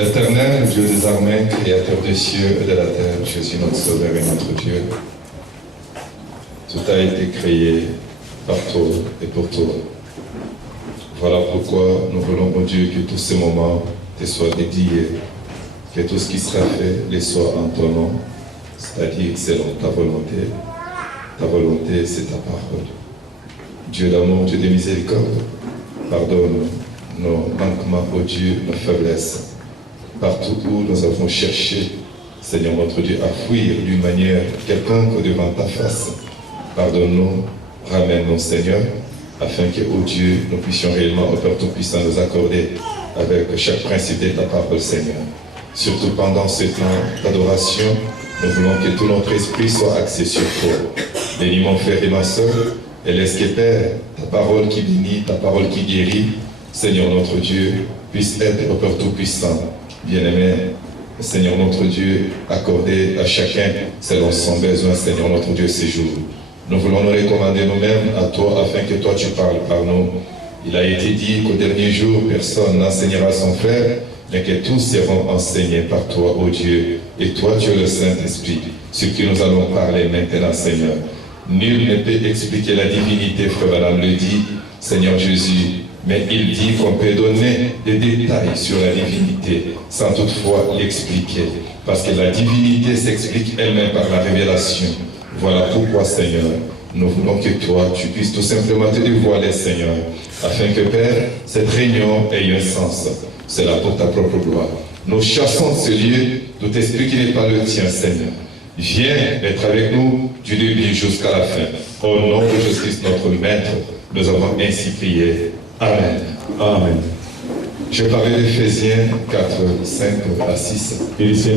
Éternel, Dieu des armées, créateur des cieux et de la terre, Jésus notre Sauveur et notre Dieu, tout a été créé par toi et pour toi. Voilà pourquoi nous voulons, mon Dieu, que tous ces moments te soient dédiés, que tout ce qui sera fait les soit en ton nom, c'est-à-dire selon ta volonté. Ta volonté, c'est ta parole. Dieu d'amour, Dieu de miséricorde, pardonne nos manquements, ô Dieu, nos faiblesses. Partout où nous avons cherché, Seigneur notre Dieu, à fuir d'une manière quelconque devant ta face, pardonne-nous, ramène-nous, Seigneur, afin que, ô Dieu, nous puissions réellement, au Père Tout-Puissant, nous accorder avec chaque principe de ta parole, Seigneur. Surtout pendant ce temps d'adoration, nous voulons que tout notre esprit soit axé sur toi. Bénis mon frère et ma soeur, et laisse que, Père, ta parole qui bénit, ta parole qui guérit, Seigneur notre Dieu, puisse être au Père Tout-Puissant. Bien-aimé, Seigneur notre Dieu, accordé à chacun selon son besoin, Seigneur notre Dieu, ces jours. Nous voulons nous recommander nous-mêmes à toi, afin que toi tu parles par nous. Il a été dit qu'au dernier jour, personne n'enseignera son frère, mais que tous seront enseignés par toi, ô Dieu. Et toi, tu es le Saint-Esprit, sur qui nous allons parler maintenant, Seigneur. Nul ne peut expliquer la divinité, frère Madame le dit, Seigneur Jésus. Mais il dit qu'on peut donner des détails sur la divinité sans toutefois l'expliquer. Parce que la divinité s'explique elle-même par la révélation. Voilà pourquoi, Seigneur, nous voulons que toi, tu puisses tout simplement te dévoiler, Seigneur, afin que, Père, cette réunion ait un sens. C'est là pour ta propre gloire. Nous chassons ce lieu, tout esprit qui n'est pas le tien, Seigneur. Viens être avec nous du début jusqu'à la fin. Au nom de Jésus-Christ, notre Maître, nous avons ainsi prié. Amen. Amen. Je parlais d'Éphésiens 4, 5 à 6. Et nous lisons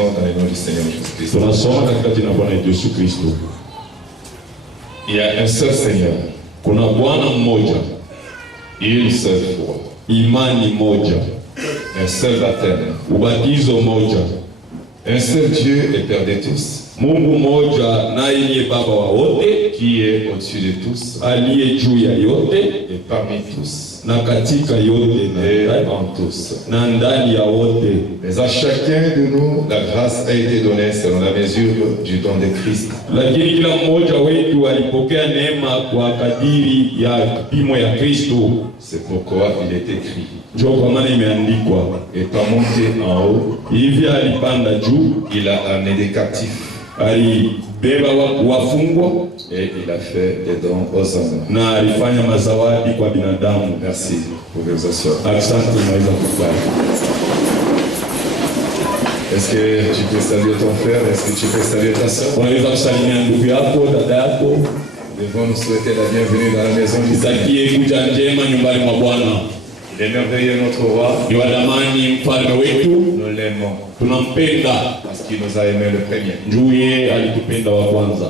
dans le nom du Seigneur Jésus-Christ. Il y a un seul Seigneur. Une seule foi. Un seul baptême. Un seul Dieu et Père de tous. Mungu moja naye ndiye baba wa wote, qui est au-dessus de tous, aliye juu ya yote, et parmi tous, na katika yote, et en tous, na ndani ya wote. Mais à chacun de nous, la grâce a été donnée selon la mesure du don de Christ. Lakini kila mmoja wetu alipokea neema kwa kadiri ya kipimo ya Kristo. C'est pourquoi il est écrit. Ndio kwa maana imeandikwa, étant monté en haut, hivi alipanda juu, il a amené des captifs. Alibeba wafungwa et il a fait des dons aux hommes. Na alifanya mazawadi kwa binadamu. Merci pour vos assoirs. Asante naweza kukaa. Est-ce que tu peux saluer ton frère? Est-ce que tu peux saluer ta soeur? Unaweza kusalimia ndugu yako, dada yako. Devons nous souhaiter la bienvenue dans la maison du Seigneur. Takie kuja njema nyumbani mwa Bwana. Il est merveilleux notre roi. Ni wadamani mfalme wetu. Nous l'aimons. Tunampenda parce qu'il nous a aimé le premier. Ndiye alitupenda wa kwanza.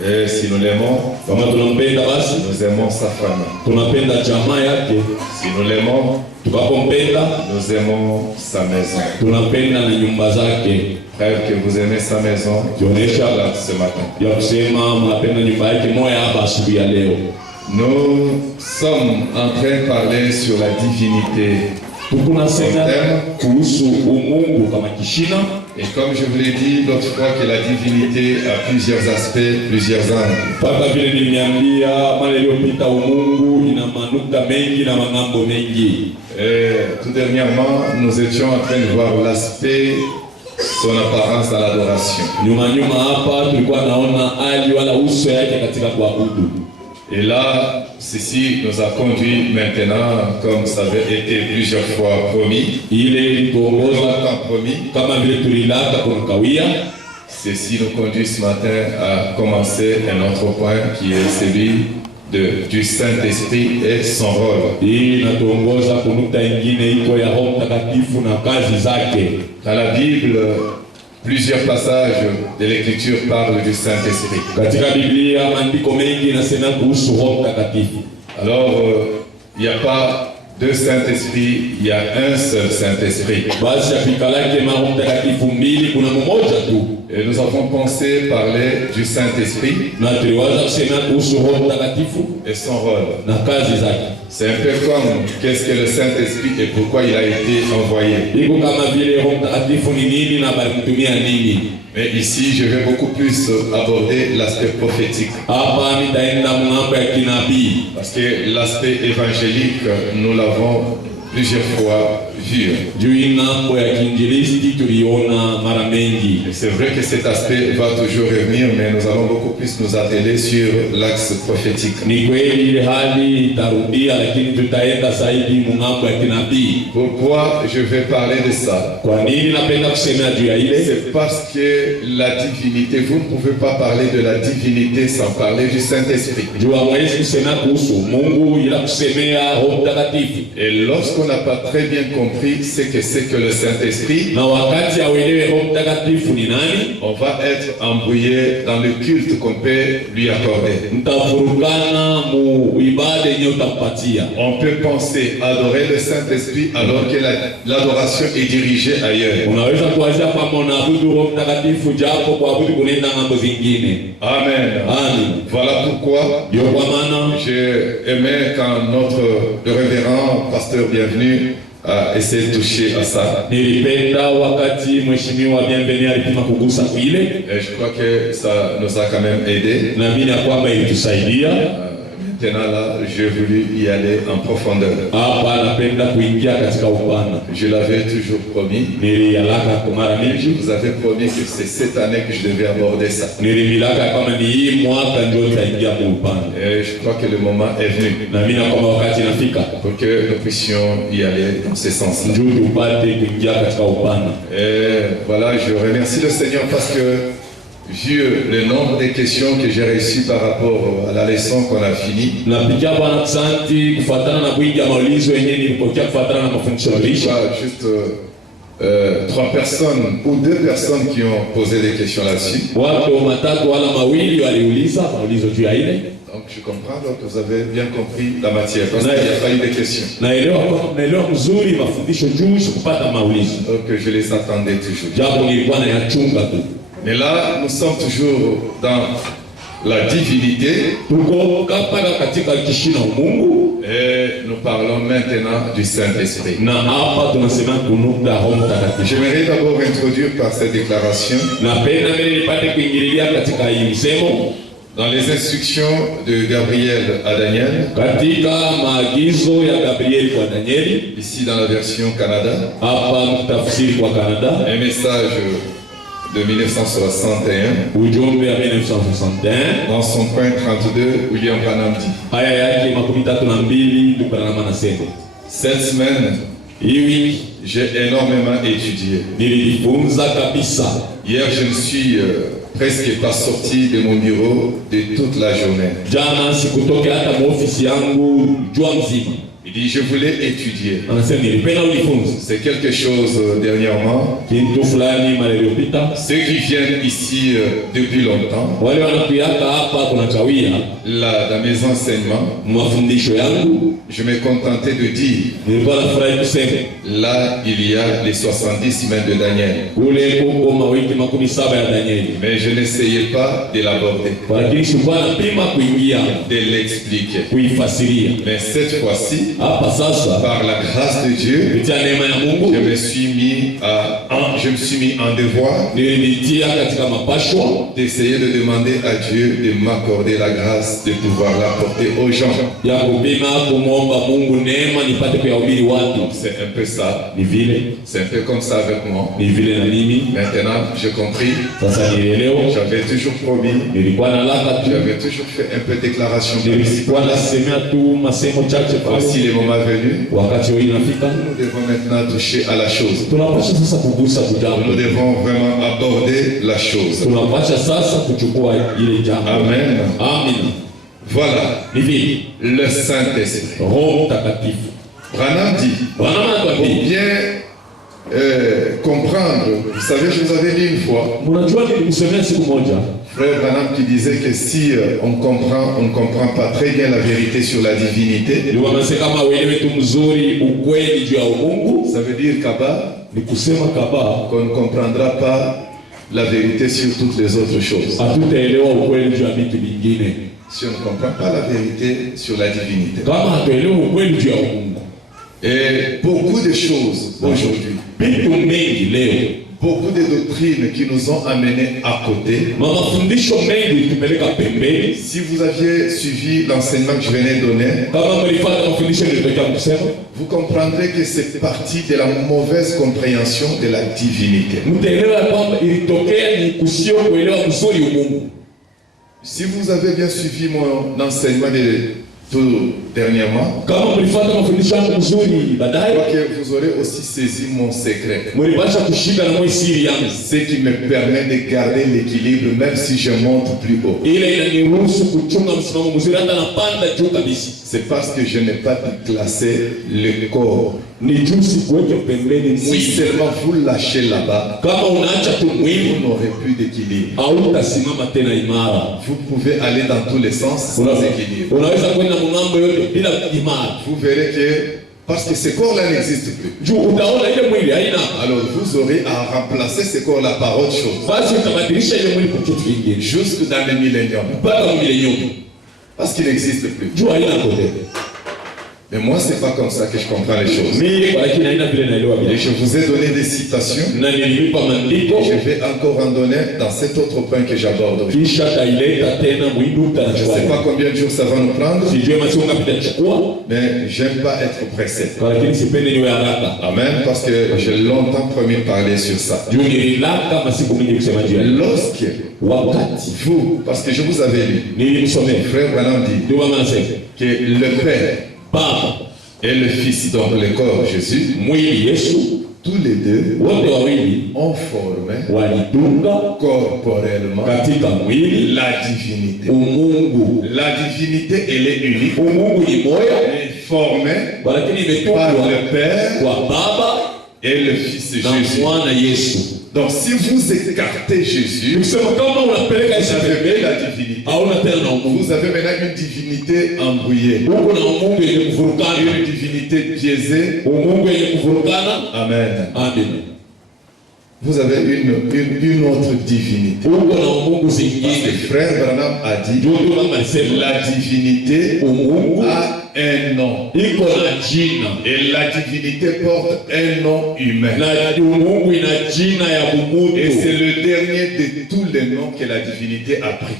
Et si nous l'aimons, kama tunampenda basi nous aimons sa femme. Tunapenda jamaa yake. Si nous l'aimons, tukapompenda, nous aimons sa maison. Tunapenda na nyumba zake. Frère, que vous aimez sa maison, tuonesha ce matin. Ya kusema mnapenda nyumba yake moja hapa asubuhi ya leo. Nous sommes en train de parler sur la divinité. Et comme je vous l'ai dit l'autre fois que la divinité a plusieurs aspects, plusieurs angles. Et tout dernièrement, nous étions en train de voir l'aspect, son apparence dans l'adoration. Et là, ceci nous a conduit maintenant, comme ça avait été plusieurs fois promis. Ceci nous conduit ce matin à commencer un autre point qui est celui du Saint-Esprit et son rôle. Dans la Bible, plusieurs passages de l'Écriture parlent du Saint-Esprit. Alors, il n'y a pas deux Saint-Esprit, il y a un seul Saint-Esprit. Et nous avons pensé parler du Saint-Esprit et son rôle. C'est un peu comme qu'est-ce que le Saint-Esprit et pourquoi il a été envoyé. Mais ici, je vais beaucoup plus aborder l'aspect prophétique. Parce que l'aspect évangélique, nous l'avons plusieurs fois vu. C'est vrai que cet aspect va toujours revenir, mais nous allons beaucoup plus nous atteler sur l'axe prophétique. Pourquoi je vais parler de ça? C'est parce que la divinité, vous ne pouvez pas parler de la divinité sans parler du Saint-Esprit. Et lorsqu'on n'a pas très bien compris ce que c'est que le Saint-Esprit, on va être embrouillé dans le culte qu'on peut lui accorder. On peut penser adorer le Saint-Esprit alors que l'adoration est dirigée ailleurs. Amen. Voilà pourquoi j'ai aimé quand le révérend pasteur bienvenu a essayé de toucher à ça. Et je crois que ça nous a quand même aidé. Maintenant là, j'ai voulu y aller en profondeur. Je l'avais toujours promis. Je vous avais promis que c'est cette année que je devais aborder ça. Et je crois que le moment est venu pour que nous puissions y aller dans ce sens-là. Et voilà, je remercie le Seigneur parce que vu le nombre de questions que j'ai reçues par rapport à la leçon qu'on a finie, juste 3 personnes ou 2 personnes qui ont posé des questions là-dessus. Donc je comprends, donc vous avez bien compris la matière, parce qu'il n'y a pas eu de questions. Donc je les attendais toujours. Mais là, nous sommes toujours dans la divinité. Et nous parlons maintenant du Saint-Esprit. J'aimerais d'abord introduire par cette déclaration dans les instructions de Gabriel à Daniel, ici dans la version Canada, un message de 1961, dans son point 32, William Branham dit: cette semaine, j'ai énormément étudié. Hier, je ne suis presque pas sorti de mon bureau de toute la journée. Il dit, je voulais étudier. C'est quelque chose dernièrement. Ceux qui viennent ici depuis longtemps, dans mes enseignements, je me contentais de dire, là il y a les 70 semaines de Daniel. Mais je n'essayais pas de l'aborder, de l'expliquer. Mais cette fois-ci, par la grâce de Dieu, je me suis mis en devoir d'essayer de demander à Dieu de m'accorder la grâce de pouvoir l'apporter aux gens. C'est un peu ça. C'est un peu comme ça avec moi. Maintenant, j'ai compris. J'avais toujours promis. J'avais toujours fait un peu de déclaration. Voici les moments venus. Nous devons maintenant toucher à la chose. Nous devons vraiment aborder la chose. Amen. Voilà. Le Saint-Esprit. Branham dit, pour bien comprendre, vous savez, je vous avais dit une fois, Frère Branham qui disait que si on ne comprend pas très bien la vérité sur la divinité, ça veut dire qu'on ne comprendra pas la vérité sur toutes les autres choses. Si on ne comprend pas la vérité sur la divinité. Et beaucoup de choses aujourd'hui, beaucoup de doctrines qui nous ont amenés à côté. Si vous aviez suivi l'enseignement que je venais de donner, vous comprendrez que c'est parti de la mauvaise compréhension de la divinité. Si vous avez bien suivi mon enseignement tout dernièrement, je crois que vous aurez aussi saisi mon secret. Ce qui me permet de garder l'équilibre même si je monte plus haut. C'est parce que je n'ai pas déclassé le corps. Si seulement vous lâchez là-bas, vous n'aurez plus d'équilibre. Vous pouvez aller dans tous les sens sans équilibre. Vous verrez que, parce que ce corps-là n'existe plus, alors vous aurez à remplacer ce corps-là par autre chose. Jusque dans le millénium. Parce qu'il n'existe plus. Mais moi, c'est pas comme ça que je comprends les choses. Et je vous ai donné des citations. Je vais encore en donner dans cet autre point que j'aborde. Je ne sais pas combien de jours ça va nous prendre. Mais j'aime pas être pressé. Amen. Parce que j'ai longtemps promis de parler sur ça. Lorsque vous, parce que je vous avais lu, frère Branham dit que le Père et le Fils, donc le corps Jésus, tous les deux ont formé corporellement la divinité. La divinité, elle est unique. Elle est formée par le Père et le Fils Jésus. Donc si vous écartez Jésus, vous avez la divinité. Vous avez maintenant une divinité embrouillée. Une divinité biaisée. Amen. Vous avez une autre divinité. Parce que frère Branham a dit la divinité a un nom. Et la divinité porte un nom humain. Et c'est le dernier de tous les noms que la divinité a pris.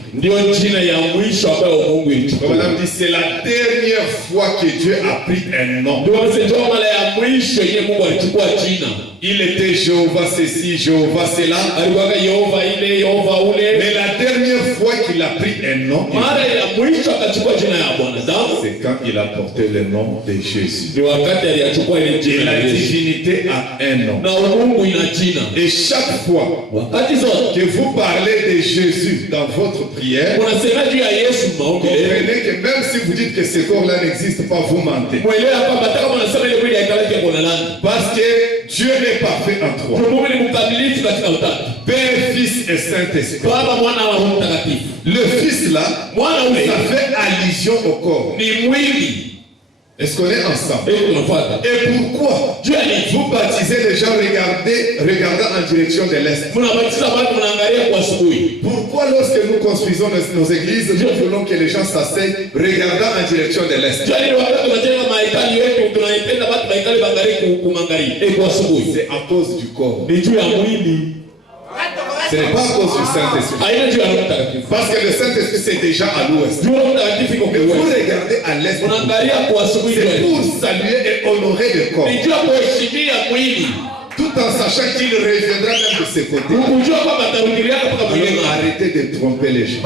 Branham dit c'est la dernière fois que Dieu a pris un nom. Il était Jéhovah ceci, Jéhovah cela. Mais la dernière fois qu'il a pris un nom, c'est quand il a porté le nom de Jésus. Et la divinité a un nom. Et chaque fois que vous parlez de Jésus dans votre prière, comprenez que même si vous dites que ce corps-là n'existe pas, vous mentez. Parce que Dieu n'est parfait en trois. Père, Fils et Saint-Esprit. Le Fils là, ça fait allusion au corps. Est-ce qu'on est ensemble? Et pourquoi vous baptisez les gens regardant en direction de l'Est? Pourquoi lorsque nous construisons nos églises, nous voulons que les gens s'asseyent regardant en direction de l'Est? C'est à cause du corps. Ce n'est pas à cause du Saint-Esprit. Parce que le Saint-Esprit c'est déjà à l'ouest. Mais vous regardez à l'est. C'est pour saluer et honorer le corps. Tout en sachant qu'il reviendra même de ses côtés. Alors arrêtez de tromper les gens.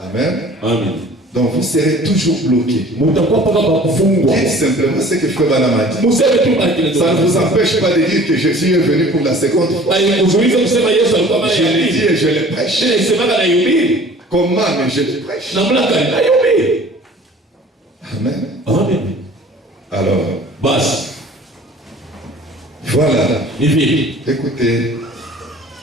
Amen. Amen. Donc vous serez toujours bloqué. Dites simplement ce que Frère Branham a dit. Ça ne vous empêche pas de dire que Jésus est venu pour la seconde fois. Je l'ai dit et je le prêche. Comment? Mais je le prêche. Amen. Alors, voilà. Écoutez,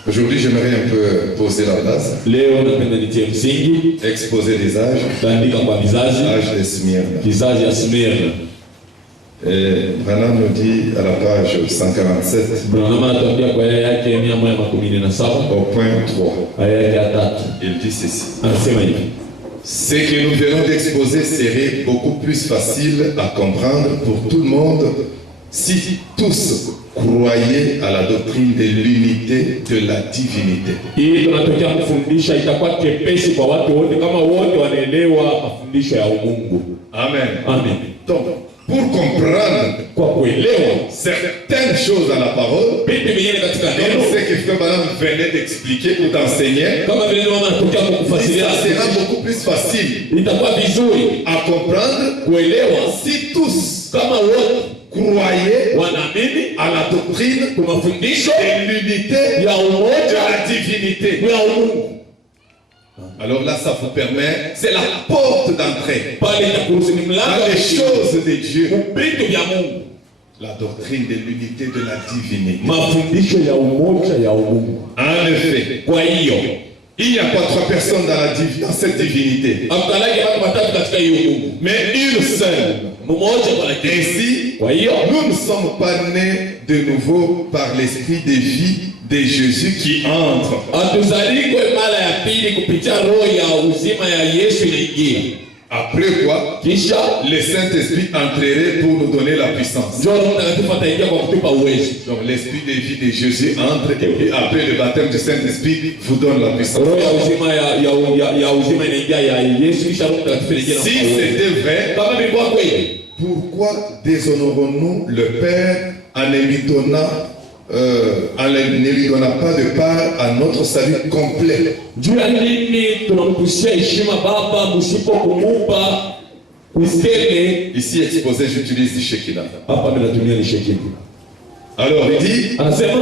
Aujourd'hui, j'aimerais un peu poser la base, Leo napenda nitie msingi, exposer des âges, taandika kwa vizazi, âge de Smyrne. kizazi ya Smirna. Et Branham nous dit à la page 147, Branham anatuambia kwa aya yake 117 au point 3, aya yake ya 3 il dit ceci. anasema hivi: Ce que nous venons d'exposer serait beaucoup plus facile à comprendre pour tout le monde si tous croyaient à la doctrine de l'unité de la divinité. hii tunatokea kufundisha itakuwa kepesi kwa watu wote kama wote wanaelewa mafundisho ya Mungu. Amen. Amen. Donc, pour comprendre Kwa kuelewa certaines choses à la parole, vitu vingine katika comme neno, ce que Frère Branham venait d'expliquer ou d'enseigner, kama vile mama anatokea ça kukufasiria, sera beaucoup plus facile itakuwa vizuri à comprendre kuelewa si tous kama wote croyaient wanaamini à la doctrine kwa mafundisho de l'unité ya de umoja la divinité. ya Mungu. Alors là, ça vous permet, c'est la porte d'entrée Pale itakuruhusu ni mlango dans wa les choses de Dieu, vitu vya Mungu, la doctrine de l'unité de la divinité. mafundisho ya umoja ya Mungu. En effet, Kwa hiyo il n'y a pas trois personnes dans cette divinité, akalage watu watatu katika hiyo Mungu, mais une seule. mmoja kwa lakini. Ainsi, Kwa hiyo nous ne sommes pas nés de nouveau par l'esprit de vie de Jésus qui entre. hatuzalikwe mara ya pili kupitia roho ya uzima ya Yesu inaingia. Après quoi, Kisha le Saint-Esprit entrerait pour nous donner la puissance. Roho Mtakatifu ataingia kwa kutupa uwezo. Donc l'esprit de vie de Jésus entre et puis après le baptême du Saint-Esprit vous donne la puissance. Roho ya uzima ya uzima inaingia ya Yesu, kisha Roho Mtakatifu inaingia na Si kutupa uwezo. c'était vrai, Kama vilikuwa kweli, pourquoi déshonorons-nous le Père en ne lui donnant pas de part à notre salut complet? juu ya nini tunamkushia heshima Baba msipo kumupa useme? Ici exposé, j'utilise du Shekinah. Hapa mimi natumia ni shekeli. Alors il dit, Anasema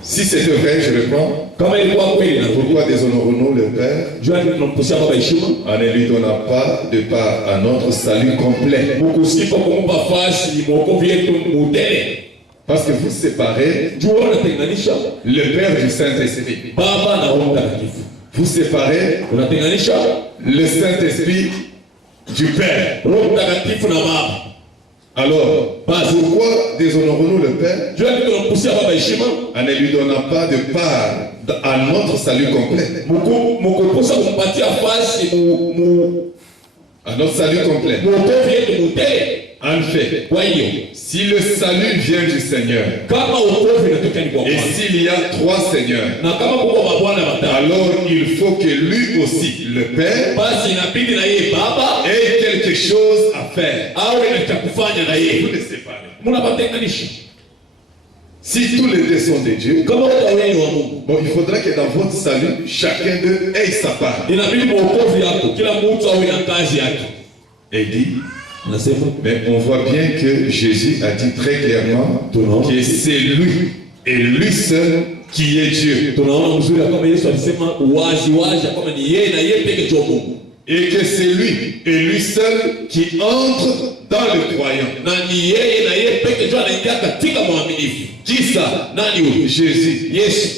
si c'était vrai, je réponds, kama ilikuwa kweli, na pourquoi déshonorons-nous le Père juu ya nini tunamkushia Baba heshima en ne lui donnant pas de part à notre salut complet? mkusipo kumupa fasi mwokovu yetu mudele? Parce que vous séparez Juu unatenganisha le Père du Saint-Esprit. Baba na Roho Mtakatifu, Vous séparez unatenganisha le Saint-Esprit du Père. Roho Mtakatifu na Baba. Alors, pourquoi déshonorons-nous le Père Juu ya nini tunamkushia Baba heshima en ne lui donnant pas de part à notre salut complet? mkukosa kumpatia fasi À notre salut complet. mwokovu yetu mudele? En fait, Kwa hiyo si le salut vient du Seigneur, kama wokovu inatoka ni kwa et Bwana, s'il y a trois Seigneurs, na kama kuko mabwana watatu, alors il faut que lui aussi, le Père, basi inabidi na yeye Baba ait quelque chose à faire. awe na cha kufanya na Vous yeye. les séparez. Mnapatenganisha Si tous les deux sont de Dieu, kama wote wawili wa Mungu, bon, il faudra que dans votre salut, chacun d'eux ait sa part. inabidi mwokovu yako kila mtu awe na kazi yake. Et il dit, Anasema mais on voit bien que Jésus a dit très clairement que c'est lui et lui seul qui est Dieu. tunaona mzuri kama Yesu alisema wazi wazi kama ni yeye na yeye pekee ndio Mungu, Et que c'est lui et lui seul qui entre dans le croyant. na ni yeye na yeye pekee ndio anaingia katika mwaminifu. Qui ça? Nani huyo? Jésus. Yesu.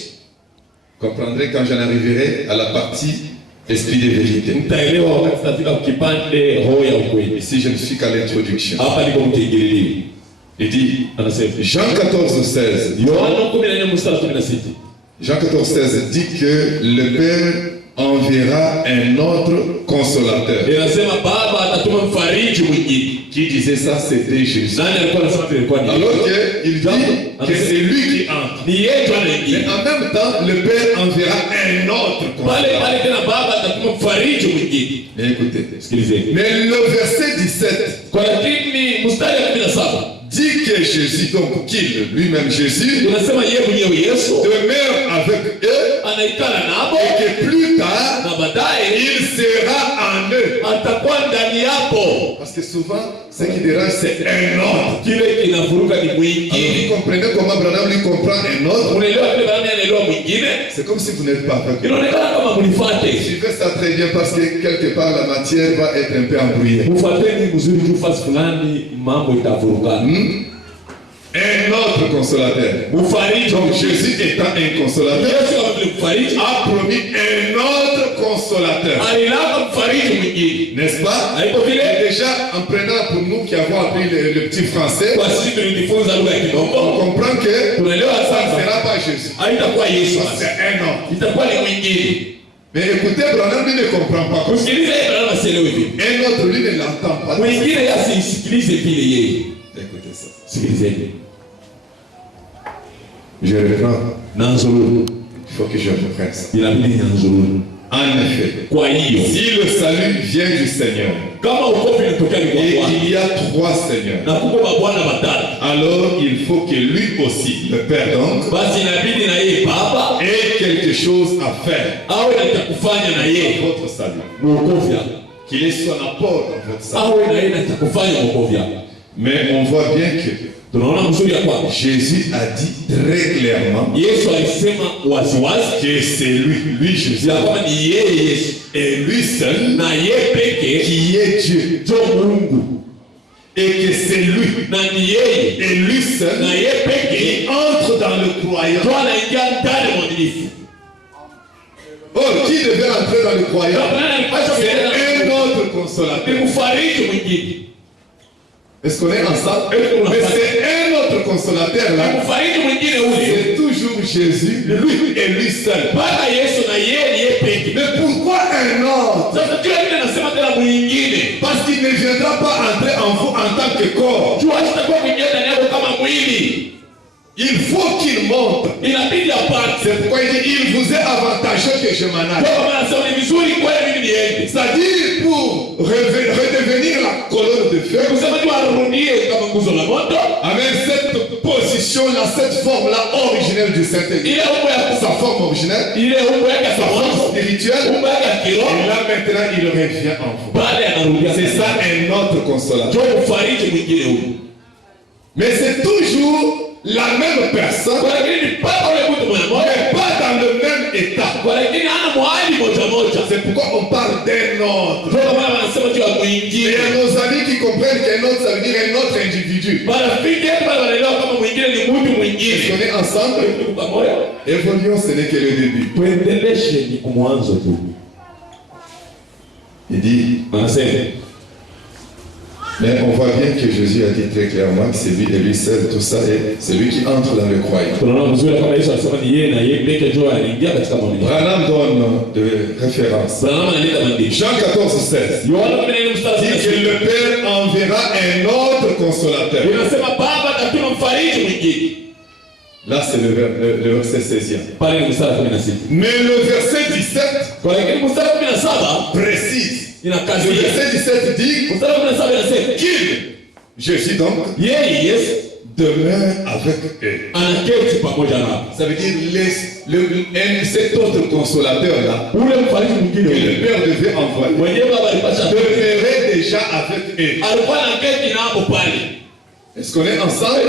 Comprendrez quand j'en arriverai à la partie esprit de vérité. Mtaelewa wakati tutafika kipande roho ya ukweli. Ici, je ne suis qu'à l'introduction. Hapa niko mkiingilio. Il dit, Anasema Jean 14,16. Yohana 14:16. Jean 14,16 dit que le Père enverra un autre consolateur. Inasema Baba atatuma mfariji mwingine. Qui disait ça? C'était Jésus. Nani alikuwa anasema ilikuwa ni? Alors qu'il dit que c'est lui qui entre. Ni yeye tu Mais anaingia. en même temps, le Père enverra un autre Pale consolateur. pale tena Baba atatuma mfariji mwingine. Mais écoutez, Sikilizeni. mais le verset 17 Kwa lakini mstari wa 17 dit que Jésus, donc qu'il, lui-même Jésus, unasema yeye mwenyewe Yesu demeure avec eux anaikala nabo et que plus tard, na baadaye il sera en eux. atakuwa ndani yapo. Parce que souvent, ce qui dérange, c'est un autre. Kile kinavuruga ni Alors, mwingine. vous comprenez comment Branham lui comprend un autre? Unaelewa kile Bwana anaelewa mwingine? C'est comme si vous n'êtes pas avec lui. Inaonekana kama mlifuate. Suivez ça très bien parce que quelque part la matière va être un peu embrouillée. Mfuateni mzuri juu fasi fulani mambo itavurugana. Un autre consolateur. Donc Jésus étant un consolateur, a promis un autre consolateur. N'est-ce pas? Et déjà, en prenant pour nous qui avons appris le petit français, on comprend que ça ne sera pas Jésus. C'est un autre. Mais écoutez, Branham lui ne comprend pas. Un autre lui ne l'entend pas. Écoutez ça. Je reprends. Il faut que je reprenne ça. En effet, si le salut vient du Seigneur, et il y a trois seigneurs, alors il faut que lui aussi, le Père donc, ait quelque chose à faire dans votre salut. Qu'il soit un apport dans votre salut. Mais on voit bien que Jésus a dit très clairement que c'est lui Jésus, et lui seul qui est Dieu, et que c'est lui et lui seul qui entre dans le croyant. Oh, qui devait entrer dans le croyant? C'est un autre consolateur. Est-ce qu'on est ensemble? Mais c'est un autre consolateur là. C'est toujours Jésus, lui et lui seul. Mais pourquoi un autre? Parce qu'il ne viendra pas entrer en vous en tant que corps. Il faut qu'il monte. C'est pourquoi il dit il vous est avantageux que je m'en aille. C'est-à-dire pour redevenir la colonne de feu. Avec cette position-là, cette forme-là originelle du Saint-Esprit. Sa forme originelle, sa forme spirituelle. Et là maintenant il revient en vous. C'est ça un autre consolateur. Mais c'est toujours la même personne, mais pas dans le même état. C'est pourquoi on parle d'un autre. Il y a nos amis qui comprennent qu'un autre, ça veut dire un autre individu. Est-ce qu'on est ensemble? Évoluons, ce n'est que le début. Il dit, mais on voit bien que Jésus a dit très clairement que c'est lui et lui seul, tout ça, et c'est lui qui entre dans le croyant. Branham donne de référence. Jean 14, 16. Dit que le Père enverra un autre consolateur. Là, c'est le verset 16e. Mais le verset 17 précise. Le verset 17 dit qu'il, Jésus donc, demeure avec eux. Ça veut dire cet autre consolateur-là, que le Père devait envoyer, demeurait déjà avec eux. Est-ce qu'on est ensemble?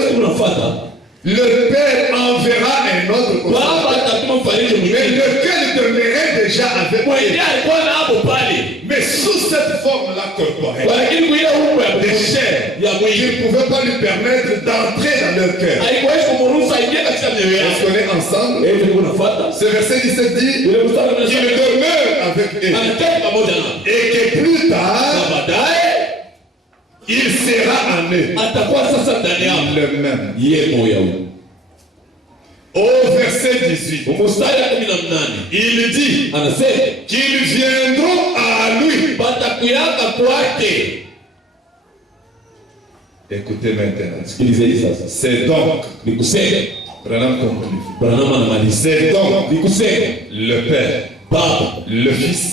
Le Père enverra un autre consolateur, mais lequel demeurait déjà avec eux. Mais sous cette forme-là corporelle, de chair, il ne pouvait pas lui permettre d'entrer dans leur cœur. Est-ce qu'on est ensemble? Ce verset 17 dit qu'il demeure avec eux et que plus tard, il sera en eux le même. Au verset 18, il dit qu'ils viendront à lui. Écoutez maintenant. C'est donc, Branham conclut. C'est donc le Père, le Fils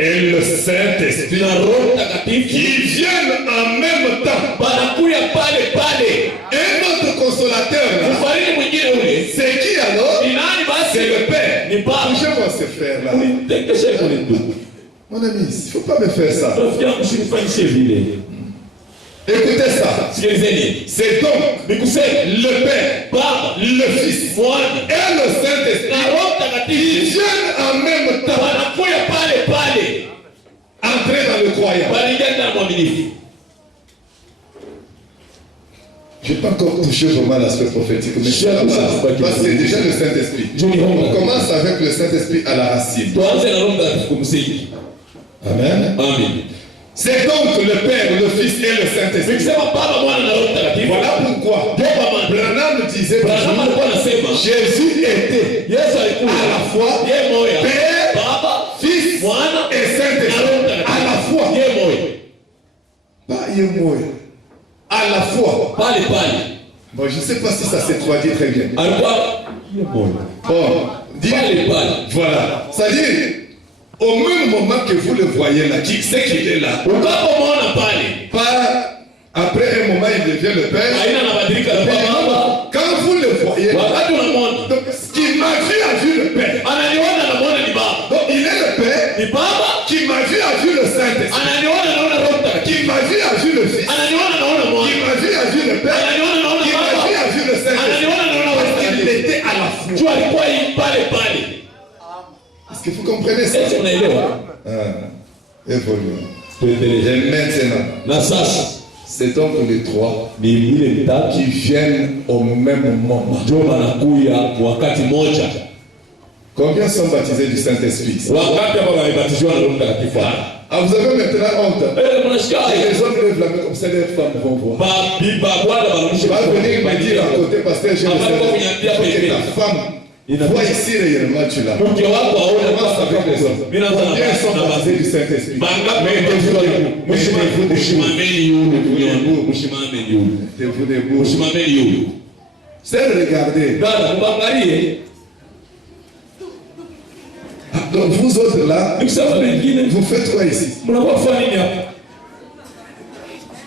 et le Saint-Esprit qui viennent en même temps. Un autre consolateur là, c'est qui alors? C'est le Père. Bougez-moi ce frère-là. Mon ami, il ne faut pas me faire ça. Écoutez ça. C'est donc le Père, le Fils et le Saint-Esprit qui viennent en même temps entrer dans le croyant. pas encore touché vraiment l'aspect prophétique, mais c'est la base, parce que c'est déjà le Saint-Esprit. On commence avec le Saint-Esprit à la racine. Amen. C'est donc le Père, le Fils et le Saint-Esprit. Voilà pourquoi Branham disait toujours, Jésus était à la fois Père, Fils et Saint-Esprit. À la fois. Pas Yemoy. À la fois. Bon, je ne sais pas si ça s'est traduit très bien. Bon, dis, voilà. C'est-à-dire, au même moment que vous le voyez là, qui sait qu'il est là, pas après un moment il devient le Père. Quand vous le voyez, donc, ce qui m'a vu a vu le Père. Donc il est le Père, qui m'a vu a vu le Saint-Esprit, qui m'a vu a vu le Fils, qui m'a vu a vu le Père, qui m'a vu a vu le Saint-Esprit. Parce qu'il était à la fois. Est-ce que vous comprenez ça? Évoluons. Et maintenant, c'est donc les trois qui viennent au même moment. Combien sont baptisés du Saint-Esprit? Ah, vous avez maintenant honte. Et les hommes lèvent la main comme ça, les femmes vont voir. Je vais venir me dire à côté parce que j'ai que ta femme voit ici réellement tu l'as. Combien sont baptisés du Saint-Esprit? Mettez-vous debout. C'est regarder. Donc vous autres là, vous faites quoi ici?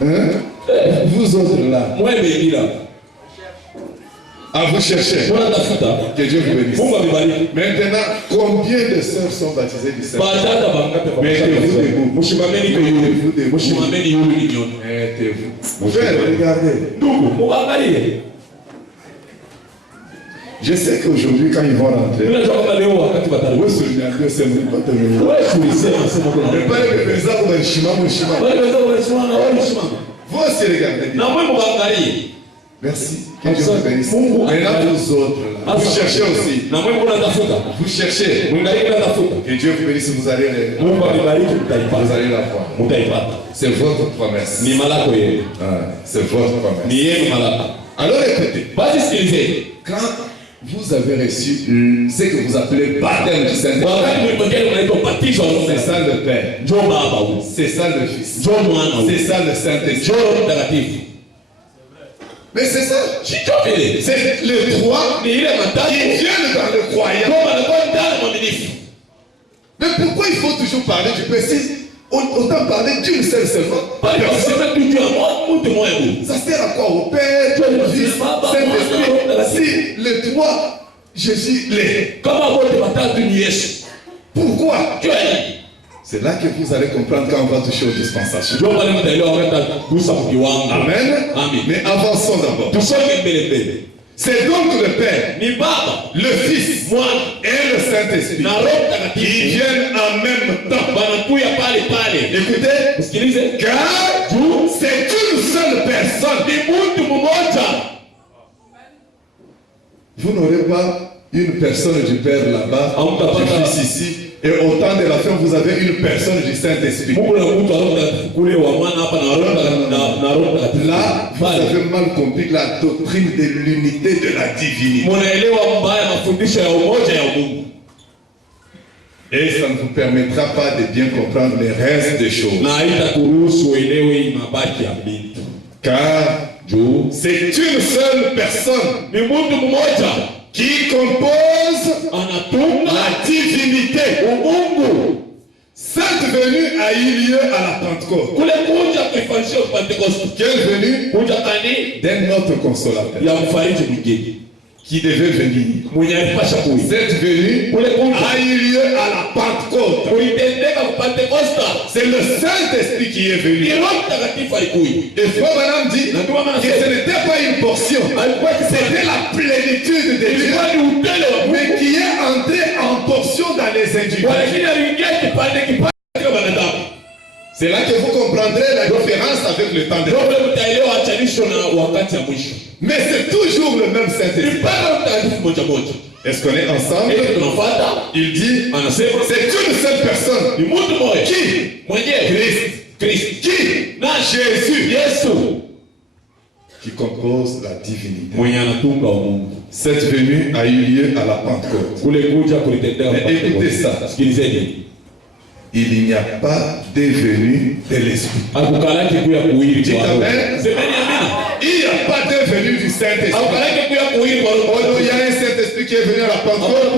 Hein? Vous autres là. À vous chercher. Que Dieu vous bénisse. Maintenant, combien de sœurs sont baptisées du Saint-Esprit? Mettez-vous debout. Mettez-vous. Frère, regardez. Je sais qu'aujourd'hui, quand ils vont rentrer, mais pas les vous aussi regardez. Merci. Que Dieu vous bénisse. Maintenant, vous autres, là, vous cherchez aussi. Vous cherchez. Que Dieu vous bénisse, vous allez la voir. C'est votre promesse. C'est votre promesse. Alors écoutez. Quand vous avez reçu ce que vous appelez baptême du Saint-Esprit, c'est ça le Père, c'est ça le Fils, c'est ça le Saint-Esprit. Mais c'est ça, c'est les trois qui viennent dans le croyant. Mais pourquoi il faut toujours parler du Père? Autant parler d'une seule seulement. Ça sert à quoi? Au Père, au Fils, Saint-Esprit. Si les trois, Jésus l'est. Pourquoi? C'est là que vous allez comprendre quand on va toucher aux dispensations. Amen. Mais avançons d'abord. C'est donc le Père, le Fils et le Saint-Esprit qui viennent en même temps. Écoutez, car c'est une seule personne. Vous n'aurez pas une personne du Père là-bas, du Fils ici, et au temps de la fin, vous avez une personne du Saint-Esprit. Là, vous avez mal compris la doctrine de l'unité de la divinité. Et ça ne vous permettra pas de bien comprendre les restes des choses. Car c'est une seule personne qui compose la divinité. Cette venue a eu lieu à la Pentecôte. Quelle venue? D'un autre consolateur qui devait venir. Cette venue a eu lieu à la Pentecôte. C'est le Saint-Esprit qui est venu. Et Frère Branham dit que ce n'était pas une portion, c'était la plénitude de Dieu, mais qui est entrée en portion dans les individus. C'est là que vous comprendrez la différence avec le temps de la mais c'est toujours le même Saint-Esprit. Est-ce qu'on est ensemble? Il dit, c'est une seule personne. Qui? Christ. Qui? Jésus. Qui compose la divinité. Cette venue a eu lieu à la Pentecôte. Mais écoutez ça. Il n'y a pas de venue de l'Esprit. Dites amen. Il n'y a pas de venue du Saint-Esprit. Il y a un Saint-Esprit qui est venu à la Pentecôte.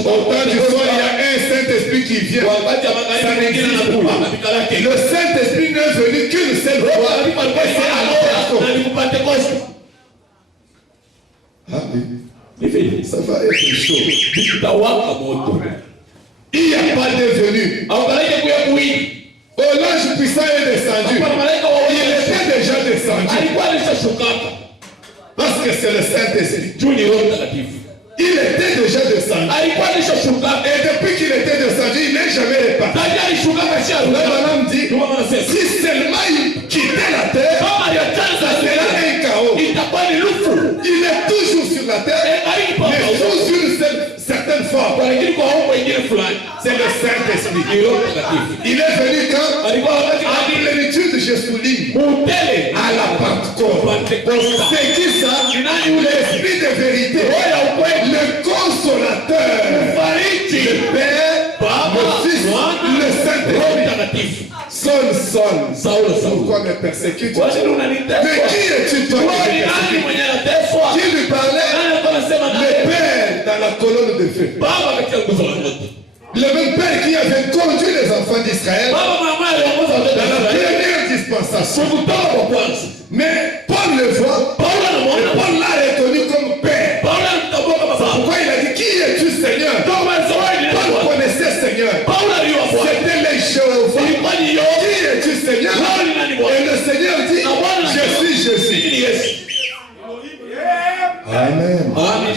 Au temps du soir, il y a un Saint-Esprit qui vient. Ça n'existe pas. Le Saint-Esprit n'est venu qu'une seule fois. C'est à la Pentecôte. Ah oui. Ça va être chaud. Il n'y a pas de venue. Oh, l'ange puissant est descendu. Il était déjà descendu. Parce que c'est le Saint-Esprit. Il était déjà descendu. Et depuis qu'il était descendu, il n'est jamais reparti. Le bonhomme dit, si seulement il quittait la terre, ça serait un chaos. Il est toujours sur la terre, mais sous une certaine forme. C'est le Saint-Esprit. Il est venu quand? En plénitude, je souligne. À la Pentecôte. C'est qui ça? L'Esprit de vérité. Le consolateur. Le Père, le Fils, le Saint-Esprit. Saul. Pourquoi me persécutes? Mais qui es-tu toi qui me persécutes? Qui lui parlait? Le Père dans la colonne de feu. Le même Père qui avait conduit les enfants d'Israël dans la première dispensation. Mais Paul le voit, et Paul l'a reconnu comme Père. Pourquoi il a dit, qui es-tu Seigneur? Paul connaissait Seigneur. C'était les Jéhovah. Qui es-tu Seigneur? Et le Seigneur dit, je suis Jésus. Amen.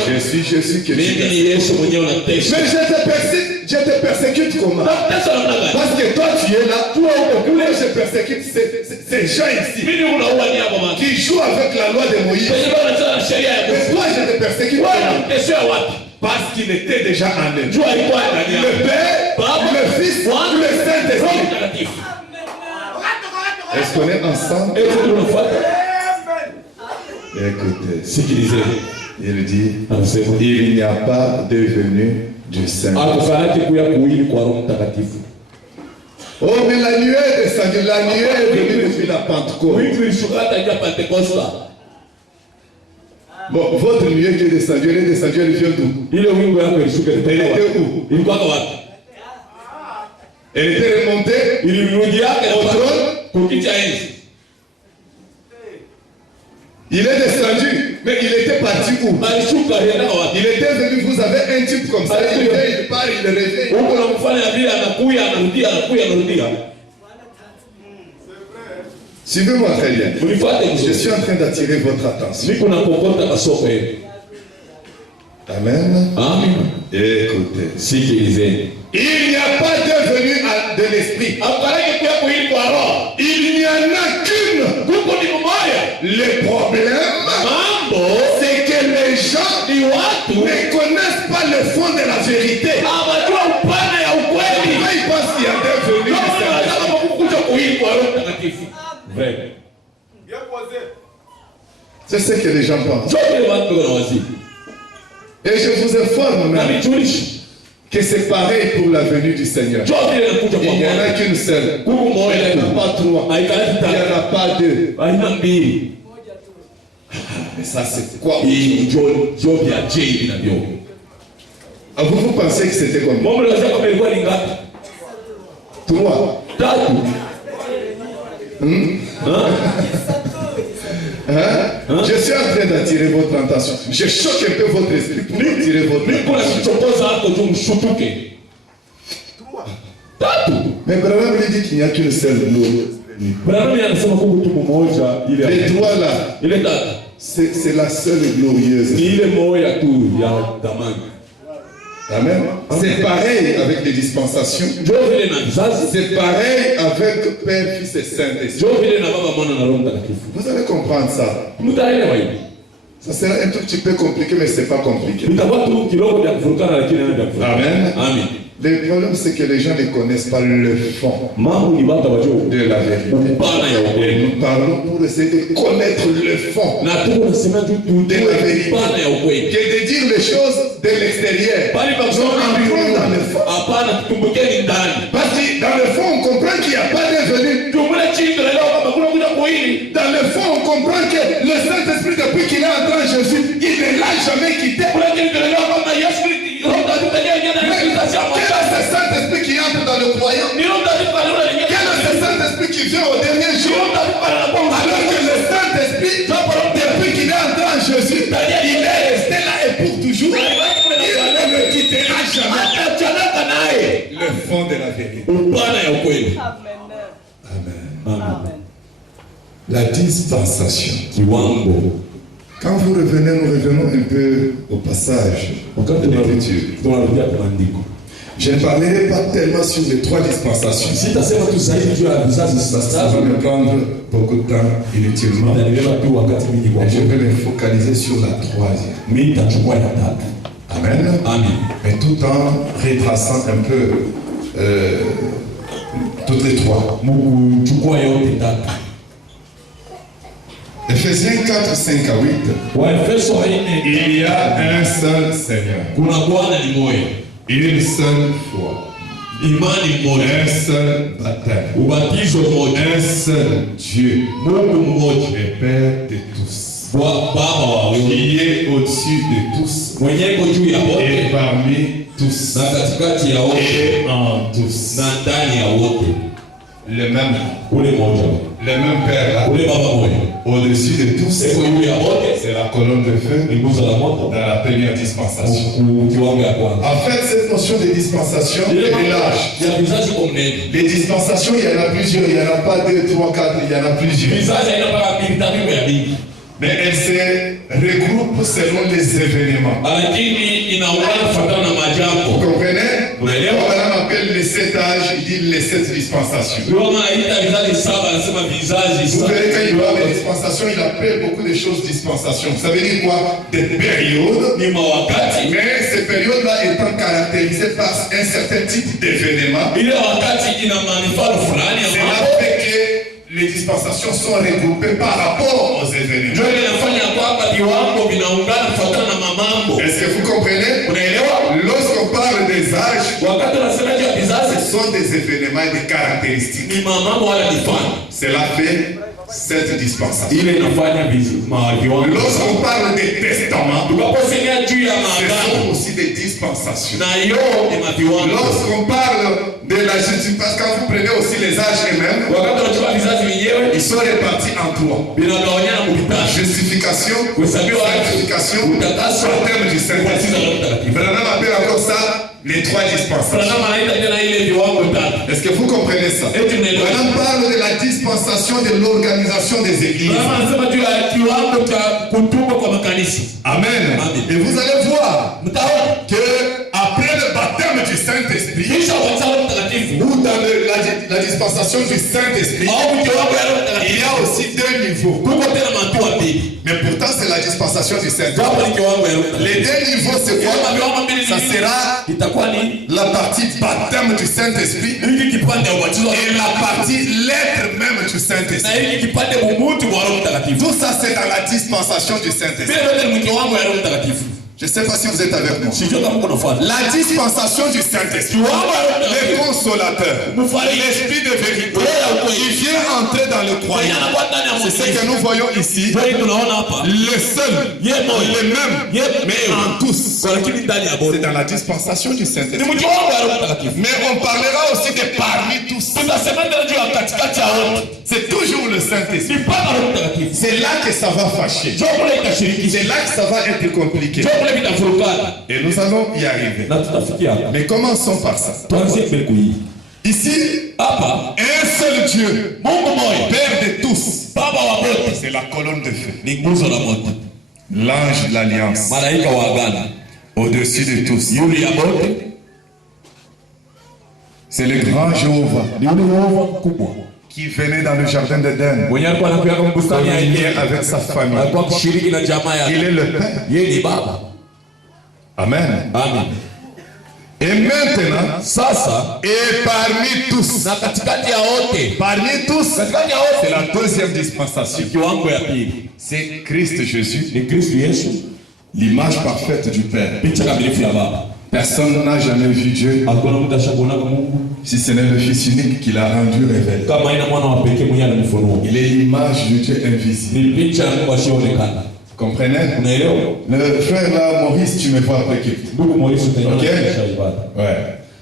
Je suis Jésus que tu es. Mais je te persécute comment? Parce que toi tu es là. Moi je persécute ces gens ici qui jouent avec la loi de Moïse. Mais toi je te persécute comment? Parce qu'il était déjà en eux. Le Père, le Fils, le Saint-Esprit. Est-ce qu'on est ensemble? Écoutez, il dit, il n'y a pas de venue du Saint-Esprit. Oh, mais la nuée est descendue, la nuée est venue depuis la Pentecôte. Bon, votre nuée qui est descendue, elle vient d'où? Elle était où? Elle était remontée au trône. Il est descendu, mais il était parti où? Il était venu, vous avez un type comme ça, il vient, il part, il revient. Suivez-moi très bien. Je suis en train d'attirer votre attention. Amen. Écoutez. Il n'y a pas de venue de l'esprit. Il n'y en a qu'une. Le problème, c'est que les gens ne connaissent pas le fond de la vérité. Pourquoi ils pensent qu'il y a deux venues du Saint-Esprit? C'est ce que les gens pensent. Et je vous informe maintenant que c'est pareil pour la venue du Seigneur. Il n'y en a qu'une seule. Il n'y en a pas trois. Il n'y en a pas deux. Mais ça c'est quoi? Vous pensez que c'était combien? Trois. Je suis en train d'attirer votre attention. Je choque un peu votre esprit pour attirer votre attention. Mais Branham lui dit qu'il n'y a qu'une seule gloire. Les trois là, c'est la seule glorieuse. Amen. C'est pareil avec les dispensations. C'est pareil avec Père, Fils et Saint-Esprit. Vous allez comprendre ça. Ça sera un tout petit peu compliqué, mais ce n'est pas compliqué. Amen. Amen. Le problème, c'est que les gens ne connaissent pas le fond de la vérité. Et nous parlons pour essayer de connaître le fond de la vérité. Que de dire les choses de l'extérieur. Nous entrons dans le fond. Parce que dans le fond, on comprend qu'il n'y a pas de venue. Dans le fond, on comprend que le Saint-Esprit, depuis qu'il est entré en Jésus, il ne l'a jamais quitté. Quel est ce Saint-Esprit qui entre dans le croyant? Quel est ce Saint-Esprit qui vient au dernier jour? Alors que le Saint-Esprit, depuis qu'il est entré en Jésus, il est resté là et pour toujours. Il ne le quittera jamais. Le fond de la vérité. Amen. La dispensation. Quand vous revenez, nous revenons un peu au passage de l'Écriture. Je ne parlerai pas tellement sur les 3 dispensations. Ça va me prendre beaucoup de temps inutilement. Et je vais me focaliser sur la 3e. Amen. Mais tout en retraçant un peu toutes les 3. Ephésiens 4, 5 à 8. Il y a un seul Seigneur. Une seule foi. Un seul baptême. Un seul Dieu. Et Père de tous. Qui est au-dessus de tous. Et parmi tous. Et en tous. Le même Père là, au-dessus de tous, c'est la colonne de feu dans la première dispensation. En fait, cette notion de dispensation est large. Les dispensations, il y en a plusieurs, il n'y en a pas 2, 3, 4, il y en a plusieurs. Mais elles se regroupent selon les événements. Vous comprenez? On appelle les 7 âges, il dit les 7 dispensations. Vous verrez quand il parle de dispensation, il appelle beaucoup de choses dispensation. Ça veut dire quoi? Des périodes. Mais ces périodes-là étant caractérisées par un certain type d'événement. C'est là fait que les dispensations sont regroupées par rapport aux événements. Est-ce que vous comprenez? Lorsqu'on parle des âges, ce sont des événements et des caractéristiques. Cela fait cette dispensation. Lorsqu'on parle des testaments, ce sont aussi des dispensations. Lorsqu'on parle de la justification, parce que quand vous prenez aussi les âges eux-mêmes, ils sont répartis en 3. Justification, sanctification, baptême du Saint-Esprit. Vraiment appelle encore ça les 3 dispensations. Est-ce que vous comprenez ça? On parle de la dispensation de l'organisation des églises. Amen. Et vous allez voir que après le baptême du Saint-Esprit, ou dans la dispensation du Saint-Esprit, il y a aussi 2 niveaux. Mais pourtant, c'est la dispensation du Saint-Esprit. Les 2 niveaux, c'est quoi? Ça sera la partie baptême du Saint-Esprit et la partie lettre même du Saint-Esprit. Tout ça, c'est dans la dispensation du Saint-Esprit. Je ne sais pas si vous êtes avec moi. La dispensation du Saint-Esprit, le consolateur, l'esprit de vérité, il vient entrer dans le croyant. C'est ce que nous voyons ici. Le seul, le même, mais en tous. C'est dans la dispensation du Saint-Esprit. Mais on parlera aussi de parmi tous. C'est toujours le Saint-Esprit. C'est là que ça va fâcher. C'est là que ça va être compliqué. Et nous allons y arriver. Mais commençons par ça. Ici, un seul Dieu, Père de tous. C'est la colonne de feu. L'ange de l'alliance. au-dessus de tous. yule ya bote C'est le grand Jéhovah ni yule Yehova mkubwa qui venait dans le jardin d'Éden mwenye alikuwa anakuja kwa bustani ya communier Edeni, avec sa famille. alikuwa kushiriki na jamaa Il yake. est le Père. Yeye ni baba. Amen. Amen. Et maintenant, Sasa et parmi tous, na katikati ya wote, parmi tous, katikati ya c'est wote, la deuxième dispensation. kiwango ya pili C'est Christ Jésus, ni Kristo Yesu, l'image parfaite du Père. picha kamilifu ya baba. Personne n'a jamais vu Dieu, Hakuna mtu ashakuona Mungu si ce n'est le Fils unique qui l'a rendu révélé. kama ina mwana wa pekee mwenye anamfunua. Il est l'image de Dieu invisible. Ni picha ya Mungu asiyeonekana. Comprenez? Unaelewa? Le frère là, Maurice, tu me vois après qui? Ndugu Maurice utaona Ok. kisha ibada. Ouais.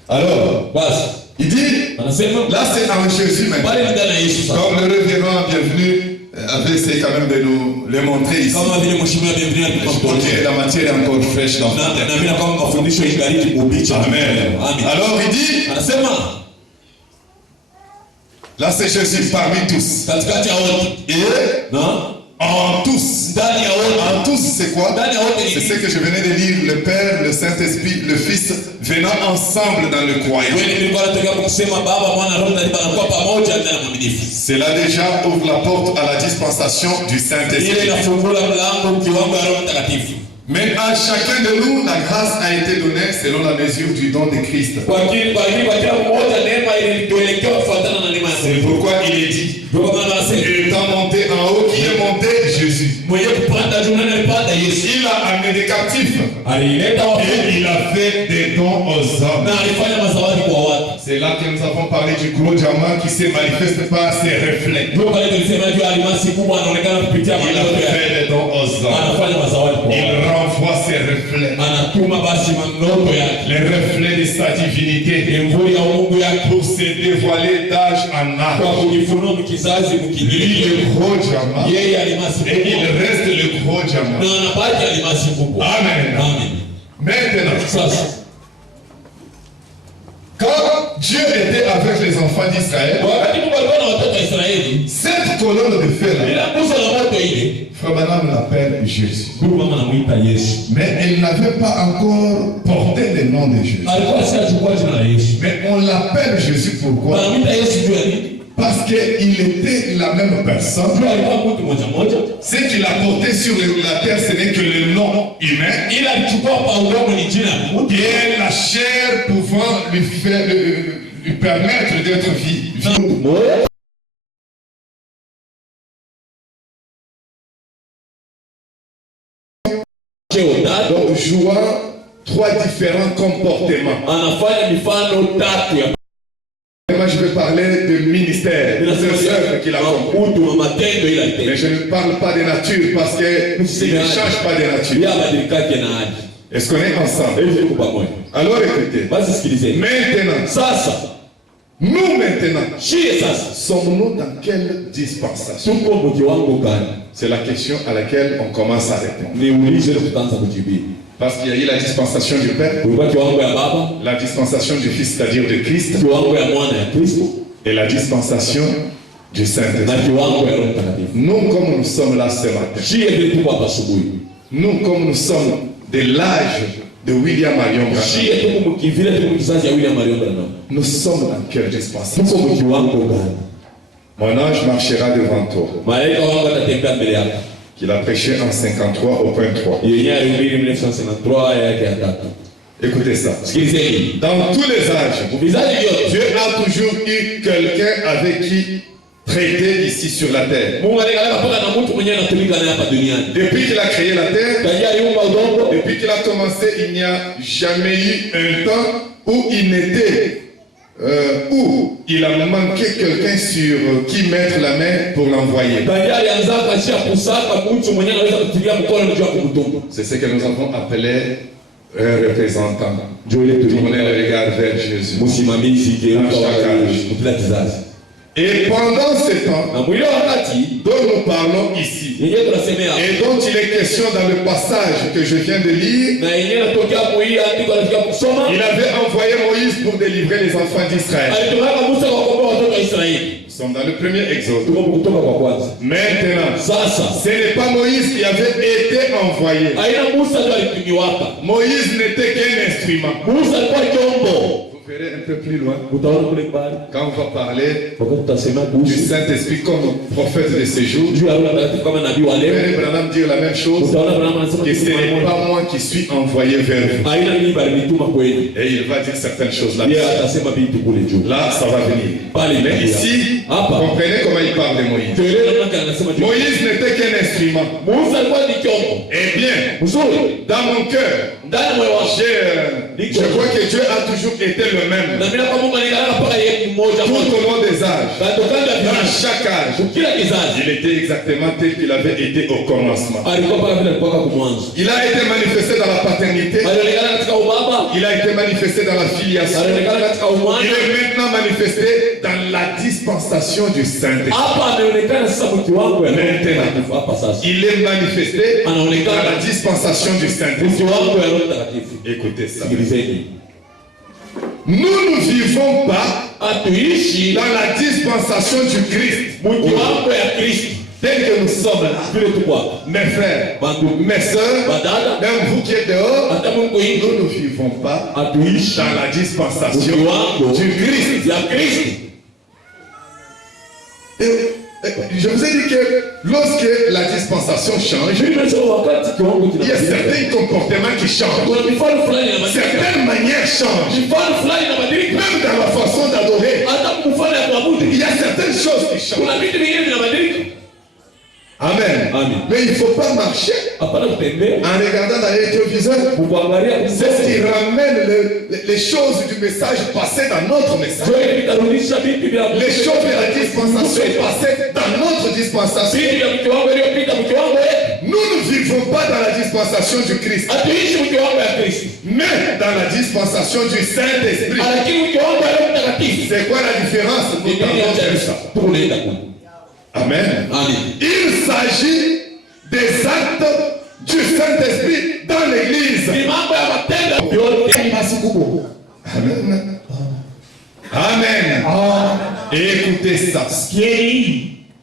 Alors, Basi il dit, anasema là c'est en Jésus maintenant. pale ni ndani ya Yesu sasa. Comme le révérend bienvenu avait essayé quand même de nous le montrer ici. Kama vile mheshimiwa Bienvenue Je alikuwa crois que la matière est encore fraîche dans na mimi na kama mafundisho ingaliki kubicha. Amen. Amen. Alors il dit, Anasema là c'est Jésus parmi tous. katikati ya wote Et na en tous. ndani ya wote, En tous, c'est quoi? ndani ya wote C'est ni ce que je venais de lire, le Père, le Saint-Esprit, le Fils, venant ensemble dans le croyant. wewe nilikuwa nataka kusema baba mwana roho ndani banakuwa pamoja ndani ya mwaminifu. Cela déjà ouvre la porte à la dispensation du Ile Saint-Esprit. inafungula mlango kiwango ya Roho Mtakatifu. Mais à chacun de nous, la grâce a été donnée selon la mesure du don de Christ. Kwa kila mmoja neema ilitolewa kufuatana na neema ya C'est Mungu. pourquoi il est dit, Ndio kwa maana anasema étant monté en haut, qui est monté? Jésus. mwenye kupanda juu nani alipanda? Yesu. Il a amené des captifs Alileta wafu et il a fait des dons aux hommes. na alifanya mazawadi kwa watu. C'est là que nous avons parlé du gros diamant qui se manifeste par ses reflets. Ndio pale tulisema juu almasi kubwa anaonekana kupitia Il a maneno yake. fait des dons aux hommes. Anafanya mazawadi kwa Il watu. renvoie ses reflets. Anatuma basi maneno yake. Les reflets de sa divinité Mvuli ya Mungu yake pour se dévoiler d'âge en kwa âge. kujifunua mkizazi Lui, mkingine. le gros diamant, Yeye almasi et il kubwa reste le gros diamant. na anabaki almasi kubwa. Amen. Amen. Maintenant, Sasa quand Dieu était avec les enfants d'Israël, wakati Mungu alikuwa na watoto wa Israeli, cette colonne de feu là, ila nguzo la moto ile, Frère Branham l'appelle Jésus. ndugu mama anamuita Yesu. Mais elle n'avait pas encore porté le nom de Jésus. Alikuwa ashachukua jina la Yesu. Mais on l'appelle Jésus pourquoi? Wanamuita Yesu juu ya nini? Parce qu'il était la même personne. Juu alikuwa mtu moja moja. Ce qu'il a porté sur la terre, ce n'est que le nom humain. Ila alichukua kwa udongo ni jina la mtu. Et la chair pouvant lui permettre d'être vivant. Donc, jouant trois différents comportements. Anafanya mifano tatu ya Et moi, je vais parler de ministère, de œuvres qu'il a accompli. utu wa matendo ila Mais tendo. je ne parle pas de nature parce qu'il ne change pas de nature. Ya badilikake na hadi. Est-ce qu'on est ensemble? Hivi tuko pamoja. Alors écoutez. Basi sikilizeni. Maintenant, Sasa, nous maintenant, shie sasa. sommes-nous dans quelle dispensation? Tuko mkiwango gani? C'est la question à laquelle on commence à répondre. Niulize na tutaanza kujibu. Parce qu'il y a eu la dispensation du Père, Kulikuwa kiwango ya baba, la dispensation du Fils, c'est-à-dire de Christ, kiwango ya mwana ya Kristo et la dispensation du na Saint-Esprit. kiwango ya Roho Mtakatifu. Nous, comme nous sommes là ce matin, Shie vile tuko hapa asubuhi. nous, comme nous sommes de l'âge de William Marion Branham, Shie tuko mkivile tuko kizazi ya William Marion Branham. nous sommes dans quelle dispensation? Tuko mkiwango gani? Mon ange marchera devant toi, Malaika wangu atatembea mbele yako. qu'il a prêché en 53 au point 3. Yenye alihubiri 1953 aya yake ya tatu. Écoutez ça. Sikilizeni. Dans tous les âges, Vizazi vyote Dieu a toujours eu quelqu'un avec qui traiter ici sur la terre. Mungu alikalaka paka na mtu mwenyewe anatumika naye hapa duniani. Depuis qu'il a créé la terre, Tangia aliumba udongo, depuis qu'il a commencé, il n'y a jamais eu un temps où il n'était, où il a manqué quelqu'un sur qui mettre la main pour l'envoyer. tangia alianza kashia kusaka mtu mwenyewe anaweza kutilia mkono juu ya kumtuma. C'est ce que nous avons appelé un représentant. Ndio ile Tournez le regard vers Jésus. msimamizi Dans chaque âge. kila kizazi. Et pendant ce temps na mwile wakati dont nous parlons ici, yenye tunasemea et dont il est question dans le passage que je viens de lire, na yenye natokea mwili andiko katika kusoma, il avait envoyé Moïse pour délivrer les enfants d'Israël. alitumaka Musa kwa kukomboa watoto wa Israeli. Nous sommes dans le premier exode. Tuko kutoka kwa kwanza. Maintenant, Sasa ce n'est pas Moïse qui avait été envoyé. aina Musa ndio alitumiwaka. Moïse n'était qu'un instrument. Musa alikuwa chombo. Vous verrez un peu plus loin, Utaona kule mbali quand on va parler wakati tutasema du kuhusu Saint-Esprit comme prophète de ces jours, juu ya Roho Mtakatifu kama nabii wa vous leo. verrez Branham dire la même chose, Utaona Branham anasema que ce n'est pas moi qui suis envoyé vers vous. aina mimi bali nituma kwenu. Et il va dire certaines choses là. Yeye atasema vitu kule juu. Là, ça va venir. Pale Mais ndio. ici, Hapa comprenez comment il parle de Moïse. tuelewe namna gani anasema juu. Moïse n'était qu'un instrument. Musa alikuwa ni chombo. Eh bien, Mzuri. dans mon cœur, Ndani ya moyo wangu. je crois que Dieu a toujours été le Na même. mimi kama Mungu anaangalia mpaka yeye ni mmoja Tout mmoja. au long des âges, Kando ya dans vizazi. chaque âge, Kila kizazi il était exactement tel qu'il avait été au commencement. alikuwa mpaka vile alikuwa kwa mwanzo. Il a été manifesté dans la paternité, Alionekana katika ubaba, il a été manifesté dans la filiation, alionekana katika il umwana. est maintenant manifesté dans la dispensation du Saint-Esprit. Hapa ameonekana sasa mtu wangu ya Maintenant. hapa sasa. Il est manifesté dans la dispensation du Saint-Esprit. Mtu wangu ya Roho Mtakatifu. Écoutez ça. Sikilizeni. Nous ne vivons pas Hatuishi dans la dispensation du Christ. mtu wangu ya Kristo. Dès que nous sommes là, Vile tu kwa. mes frères, Bandu, mes sœurs, badada, même vous qui êtes dehors, hata Mungu hii. nous ne vivons pas Hatuishi dans la dispensation mtu wangu du Christ. ya Kristo. Et je vous ai dit que lorsque la dispensation change, Nimesema wakati kiwango il y a kinabadilika. certains comportements qui changent. Kuna mifano fulani inabadilika. Certaines manières changent. Mifano fulani inabadilika. Même dans la façon d'adorer, Hata mfano ya kuabudu. il y a certaines choses qui changent. Kuna vitu vingine vinabadilika. Amen. Amen. Mais il ne faut pas marcher Hapana kutembea en regardant dans les rétroviseurs. kuangalia C'est ce qui ramène les choses du message passé dans notre message. vitarudisha vitu vya Les choses de la dispensation passée dans notre dispensation. vitu vya mke wangu iliyopita mke wangu Nous ne vivons pas dans la dispensation du Christ, hatuishi mke wangu ya Kristo, mais dans la dispensation du Saint-Esprit. lakini mke wangu ya Roho Mtakatifu. C'est quoi la différence? Nous tendons vers ça. Tunaenda huko. Amen. Amen. Il s'agit des actes du Saint-Esprit dans l'Église. Ni mambo ya matendo yote ni masikubwa. Amen. Amen. Et écoutez ça.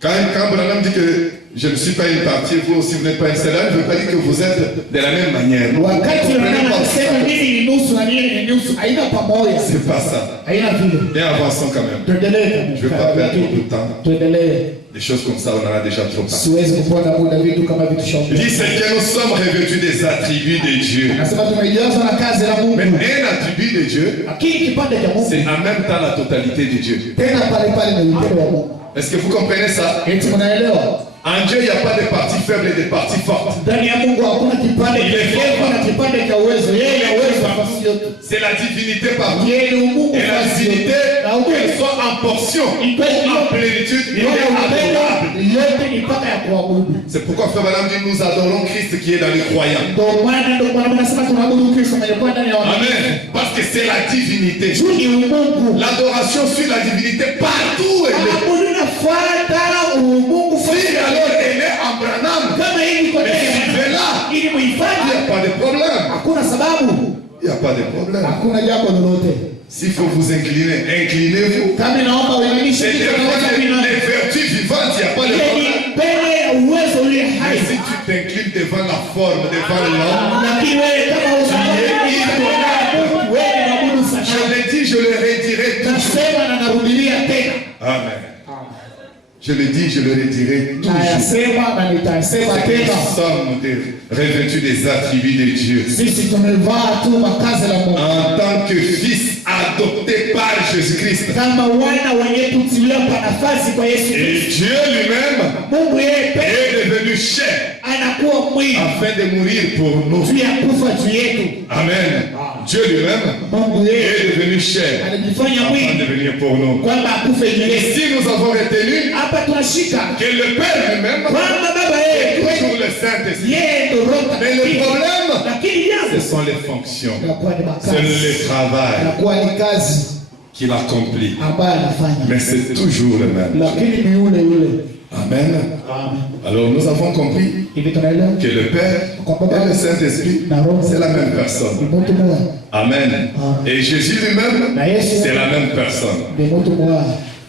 Quand Branham dit que je ne suis pas une partie, vous aussi vous n'êtes pas une seule, ne veut pas dire que vous êtes de la même manière. Wakati wanasema mimi ni nusu na mimi ni nusu, haina pamoja, C'est pas ça. haina vile. Et avançons quand même. Tuendelee Je ne veux pas perdre beaucoup de temps. tuendelee. Des choses comme ça, on en a déjà trop parlé. Siwezi kupona muda vitu kama vitu Il shauri. dit c'est que nous sommes revêtus des attributs de Dieu. Nasema tumejazwa na kazi la Mais Mungu. un attribut de Dieu, Lakini kipande cha c'est Mungu en même temps la totalité de Dieu. tena pale pale na upendo wa Mungu. Est-ce que vous comprenez ça? Eti mnaelewa? En Dieu, il n'y a pas de partie faible et de partie forte. Ndani ya Mungu hakuna kipande kirefu na kipande cha uwezo. Yeye ana uwezo nafasi yote. C'est la divinité partout. Yeye ni Mungu Et la nafasi divinité, yote. Na qu'elle Mungu soit en portion ou en plénitude, il est adorable. yote ni mpaka ya kuabudu. C'est pourquoi Frère Branham dit nous adorons Christ qui est dans les croyants. Ndio maana nasema tunaabudu Kristo mwenye kwa ndani ya watu. Amen. Parce que c'est la divinité. Juu ni Mungu. L'adoration suit la divinité partout. Elle est. Abudu nafuata Mungu Si alors elle est en Branham, kama hivi kwa mais ndani. suivez là. Ili Il n'y muhifadhi. a pas de problème. Hakuna sababu. Il n'y a pas de problème. Hakuna jambo lolote. S'il faut vous incliner, inclinez-vous. Kama naomba uinamishe C'est kichwa devant na kuinama. les vertus vivantes, il n'y a pas de Ile problème. ni mbele ya uwezo ule Mais hai. si tu t'inclines devant la forme, devant l'homme, Lakini wewe kama unaona wewe unaabudu je sanamu. l'ai dit, je le redirai toujours. Nasema na narudilia tena. Amen. Je le dis, je le redirai toujours. Nayasema na nitasema C'est que tena. nous sommes revêtus des attributs de Dieu. Sisi tumevaa tu makazi la Mungu. En tant que fils adopté par Jésus-Christ. Kama wana wenye kutiliwa kwa nafasi kwa Yesu Et Kristo. Dieu lui-même Mungu yeye pekee est devenu chair anakuwa mwili afin de mourir pour nous. juu ya kufa juu yetu. Amen. Dieu lui-même Mungu yeye est devenu chair alijifanya afin de mwili venir pour nous. kwamba akufe juu Et yetu. si nous avons retenu Hapa tunashika que le Père lui-même kwamba baba yeye est toujours le Saint-Esprit. yeye ndio Roho Mais le Mtakatifu. problème, Lakini ce jambo sont les fonctions. inakuwa ni C'est makazi, le travail. inakuwa ni kazi. qu'il accomplit. ambaye anafanya, Mais c'est toujours le même. lakini ni yule yule. Amen. Amen. Alors nous avons compris Hivi tunaelewa que le Père et le Saint-Esprit, c'est la même personne. ni mtu mmoja, Amen. Et Jésus lui-même, na Yesu c'est la même personne. ni mtu mmoja.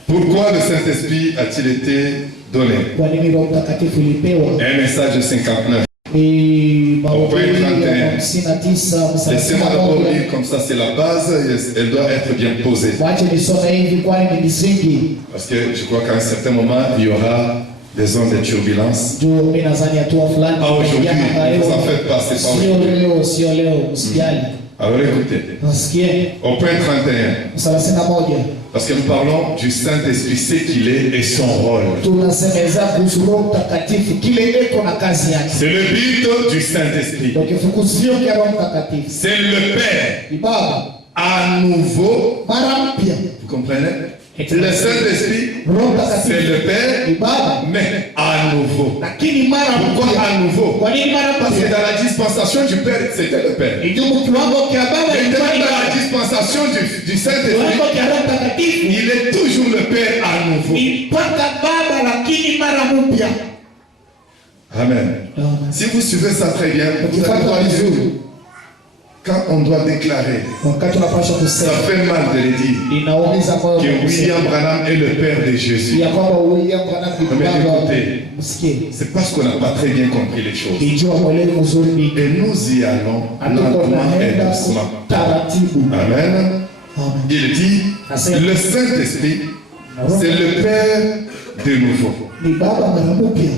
Pourquoi le Saint-Esprit a-t-il été donné? Kwa nini Roho Mtakatifu ilipewa? Un message de 59. Ni Mahubiri Au point ya 31. 59 mstari Laissez-moi wa d'abord moja. lire comme ça, c'est la base, elle doit être bien posée. Wache nisome hivi kwani ni misingi. Parce que je crois qu'à un certain moment, il y aura des ondes de turbulence. Juu mimi nadhani hatua fulani Ah, aujourd'hui, ya ne vous en leo. faites pas, c'est pas Sio aujourd'hui. leo, sio leo, usijali. Alors écoutez, Nasikie au point 31, 31. parce que nous parlons du Saint-Esprit, ce qu'il est et son rôle. Tunasemeza kuhusu Roho Mtakatifu kile iko na kazi yake. C'est le but du Saint-Esprit. Ndio kifukuzio cha Roho Mtakatifu. C'est le Père Ni Baba à nouveau. mara mpya. Vous comprenez? Le Saint-Esprit, Roho c'est Mtakatifu le ni Père, Baba mais à nouveau. lakini mara Pourquoi mpya. à nouveau? Kwa nini mara Parce que mpya? dans la dispensation du Père, c'était le Père. Ndio kiwango cha Baba Et ilikuwa dans ni la Baba. dispensation du Saint-Esprit, Kiwango cha Roho Mtakatifu il est toujours le Père à nouveau. ni mpaka Baba lakini mara mpya. Amen. Si vous suivez ça très bien, vous allez voir les jours. Quand on doit déclarer, Wakati unapaswa ça kusema fait mal de le dire, inaumiza moyo que kusema William Branham est le Père de Jésus. ya kwamba William Branham ni Mais Baba. écoutez, Msikie. c'est parce qu'on n'a pas très bien compris les choses. Nijua mwelewi mzuri ni Et nous y allons hatuko lentement et naenda doucement. taratibu. Amen. Amen. Il dit, le Saint-Esprit, c'est le Père de nouveau. Ni Baba mara mpya.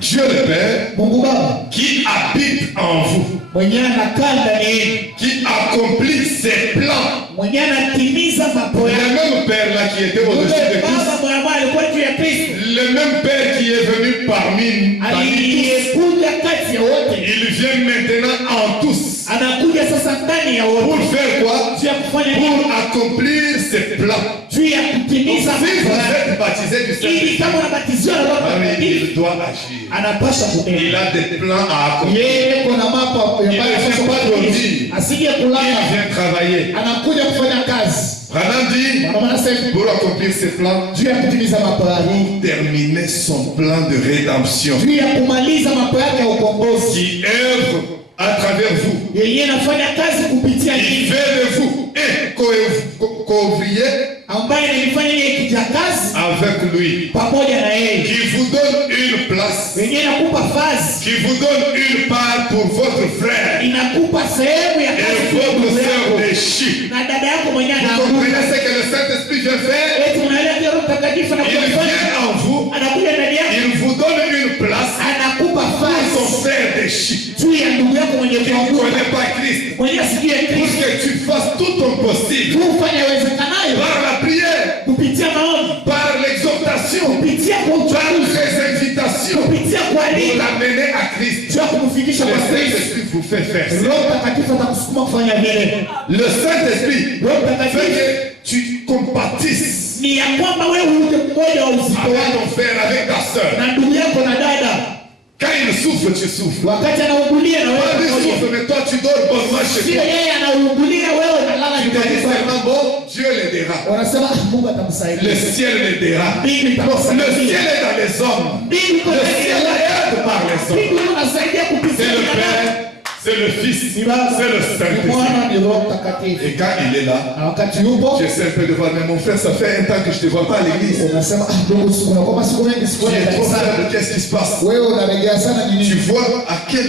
Dieu le Père Mungu Baba qui habite en vous, mwenyewe anakaa ndani yenu, qui accomplit ses plans. mwenyewe anatimiza mambo Le yake. même Père là qui était au-dessus de Yule tous, Baba ambaye alikuwa juu ya Kristo le même Père qui est venu parmi nous, aliyekuja kati ya wote, il vient maintenant en tous. anakuja sasa ndani ya Pour wote faire quoi? juu ya kufanya Pour nini? accomplir ses plans. Juu ya kutimiza Si mambo vous yake. êtes baptisé du Ili Saint-Esprit, kama unabatizwa na Roho Mtakatifu il doit agir. anapaswa Il kutenda. a des plans à accomplir. Yeye kuna mambo Il ne vient pas dormir. asije Il kulala, vient travailler. anakuja kufanya kazi. Branham dit, Kwa maana sasa pour accomplir ses plans, juu ya kutimiza mambo yake, pour terminer son plan de rédemption juu ya kumaliza mambo yake ya ukombozi, qui œuvre à travers vous. yeye anafanya kazi kupitia Il nyinyi, fait de vous un co-ouvrier ambaye anifanya yeye kijakazi avec lui, pamoja na yeye, qui vous donne une place, yeye inakupa fazi, qui vous donne une part pour votre frère inakupa sehemu ya et kazi kwa votre ndugu sœur yako déchue. na dada yako mwenyewe Vous anakupa. comprenez ce que le Saint-Esprit vient faire? Eti unaelewa Roho Mtakatifu Il anakufanya, vient en vous, anakuja ndani yako, il vous donne une place anakupa pour son fazi frère déchu. juu ya ndugu yako mwenye Tu ne kuanguka, connais pas Christ. mwenye asikie Pour Kristo, que tu fasses tout ton possible tu ufanye yawezekanayo par la prière, kupitia maombi, par l'exhortation, kupitia kwa par uchaguzi, les invitations kupitia pour kualika, l'amener à Christ. juu ya kumfikisha Le kwa Kristo. Saint-Esprit vous fait faire ça. Roho Mtakatifu atakusukuma kufanya vile. Le Saint-Esprit Roho fait Mtakatifu que tu compatisses ni ya kwamba wewe uje mmoja wa uzito avec wako ton frère, avec ta soeur. na ndugu yako na dada, Quand il souffre, tu souffres. wakati anaugulia na Toi, wewe lui pamoja. souffre, mais toi, tu dors bonnement chez Sio toi. yeye anaugulia, wewe unalala Tu te nyumbani dis kwako. seulement, bon, Dieu l'aidera. Wanasema Mungu Le atamsaidia. ciel l'aidera. Mbingu Le itamsaidia. ciel est dans les hommes. Mbingu iko Le ndani ciel ya aide par les hommes. Mbingu inasaidia kupitia C'est le binadamu. Père, c'est le Fils, Ni Baba, c'est le ni Saint-Esprit. Mwana, ni Roho Mtakatifu. Et quand il est là, Na wakati yupo j'essaie un peu de voir, mais mon frère, ça fait un temps que je ne te vois pas à l'église. unasema ndugu, siku na kwa siku nyingi Tu sikuona es trop kanisani. faible, qu'est-ce qui se passe? Wewe unaregea sana Tu nini? vois à quel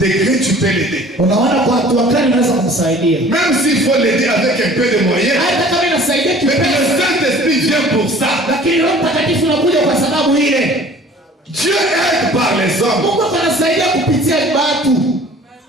degré tu peux l'aider. Unaona kwa hatua gani unaweza kumsaidia? Même s'il faut l'aider avec un peu de moyens, Hata kama inasaidia mais le kipesa, Saint-Esprit vient pour ça. lakini Roho Mtakatifu unakuja kwa sababu ile. Dieu aide par les hommes. Mungu anasaidia kupitia watu.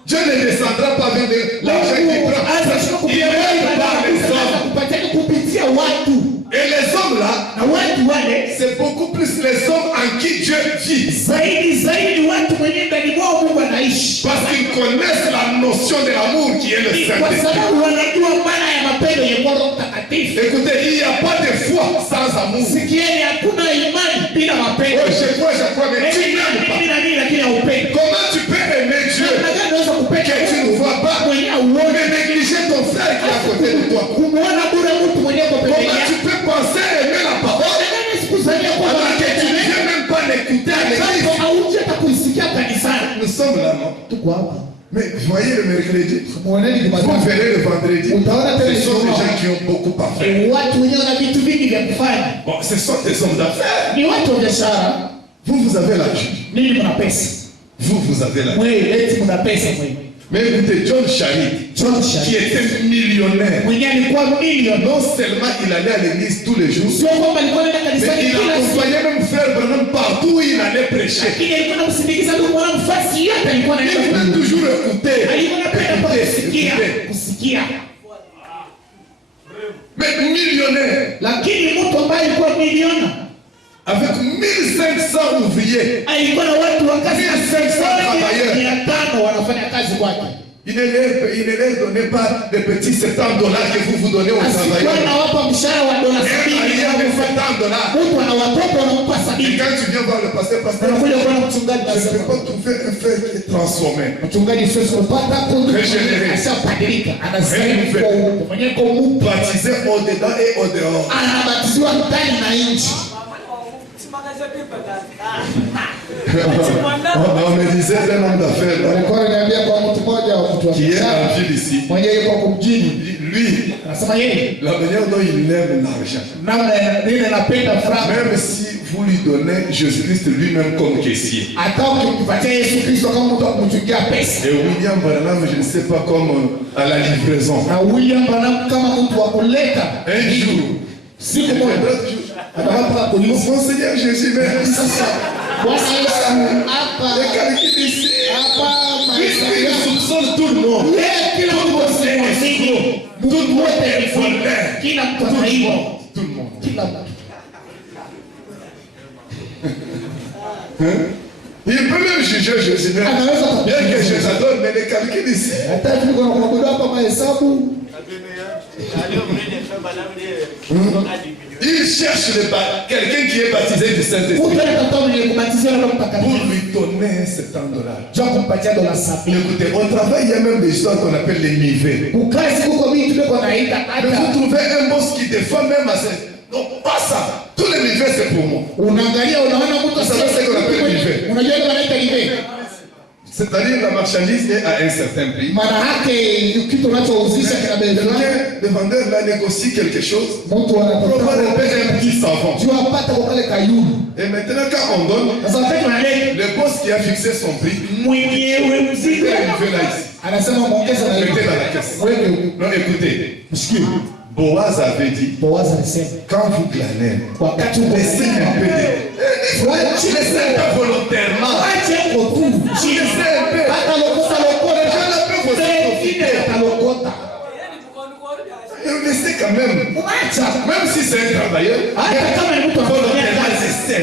Dieu ne descendra pas avec l'argent qu'il prend. Il aide par les hommes. Kupatia kupitia watu. Et les hommes là, Na watu wale c'est beaucoup plus les hommes en qui Dieu vit. zaidi watu mwenye ndani mwao Mungu anaishi. Parce qu'ils connaissent la notion de l'amour qui est le Ni kwa Saint-Esprit. sababu wanajua maana ya mapendo ya Roho Mtakatifu. Écoutez, il n'y a pas de foi sans amour. Sikieni, hakuna imani bila mapendo. Oh, je crois, mais tu n'aimes pas. Mimi na mimi lakini haupendi. Comment tu peux aimer Dieu Namna gani unaweza kupenda que tu ne vois pas, mwenye auone mais négliger ton frère qui est à côté de toi? kumuona bure écouter à l'église. Nous sommes là, non? Mais voyez le mercredi, vous verrez le vendredi, ce sont des gens qui ont beaucoup à faire. Bon, ce sont des hommes d'affaires. Vous avez l'argent. Vous avez l'argent. Mais écoutez, John Charit, qui était millionnaire, non seulement il allait à l'église tous les jours, mais il accompagnait même frère Branham partout où il allait prêcher. Il voulait toujours écouter. Mais millionnaire, avec 1500 ouvriers, 1500 travailleurs. Il ne leur donnait pas des petits $70 que vous donnez aux travailleurs. Il y a des $70. Et quand tu viens voir le pasteur, je ne peux pas trouver un frère qui est transformé. Régénéré. Baptisé au-dedans et au-dehors. On me disait un homme d'affaires qui est en ville ici. Lui, la manière dont il aime l'argent, même si vous lui donnez Jésus-Christ lui-même comme caissier. Et William Branham, je ne sais pas, comme à la livraison. Un jour, mon Seigneur Jésus, merci. Les calculs ici, il soupçonne tout le monde. Tout le monde est voleur. Tout le monde. Il peut même juger Jésus, bien que je l'adore, mais les calculs ici. Il cherche quelqu'un qui est baptisé du Saint-Esprit pour lui donner $70. Écoutez, au travail, il y a même des histoires qu'on appelle les nivets. Mais vous trouvez un boss qui défend même à ce... Non, pas ça. Tous les nivets, c'est pour moi. Vous savez ce qu'on appelle les nivets? C'est-à-dire la marchandise est à un certain prix. Le vendeur là négocie quelque chose pour avoir un petit savon. Et maintenant quand on donne, le boss qui a fixé son prix, il fait là ici. Mettez dans la caisse. Non, écoutez. Boaz avait dit, quand vous glanez, laissez un peu de... Laissez un peu volontairement. Laissez un peu. Laissez quand même. Même si c'est un travailleur, volontairement, laissez.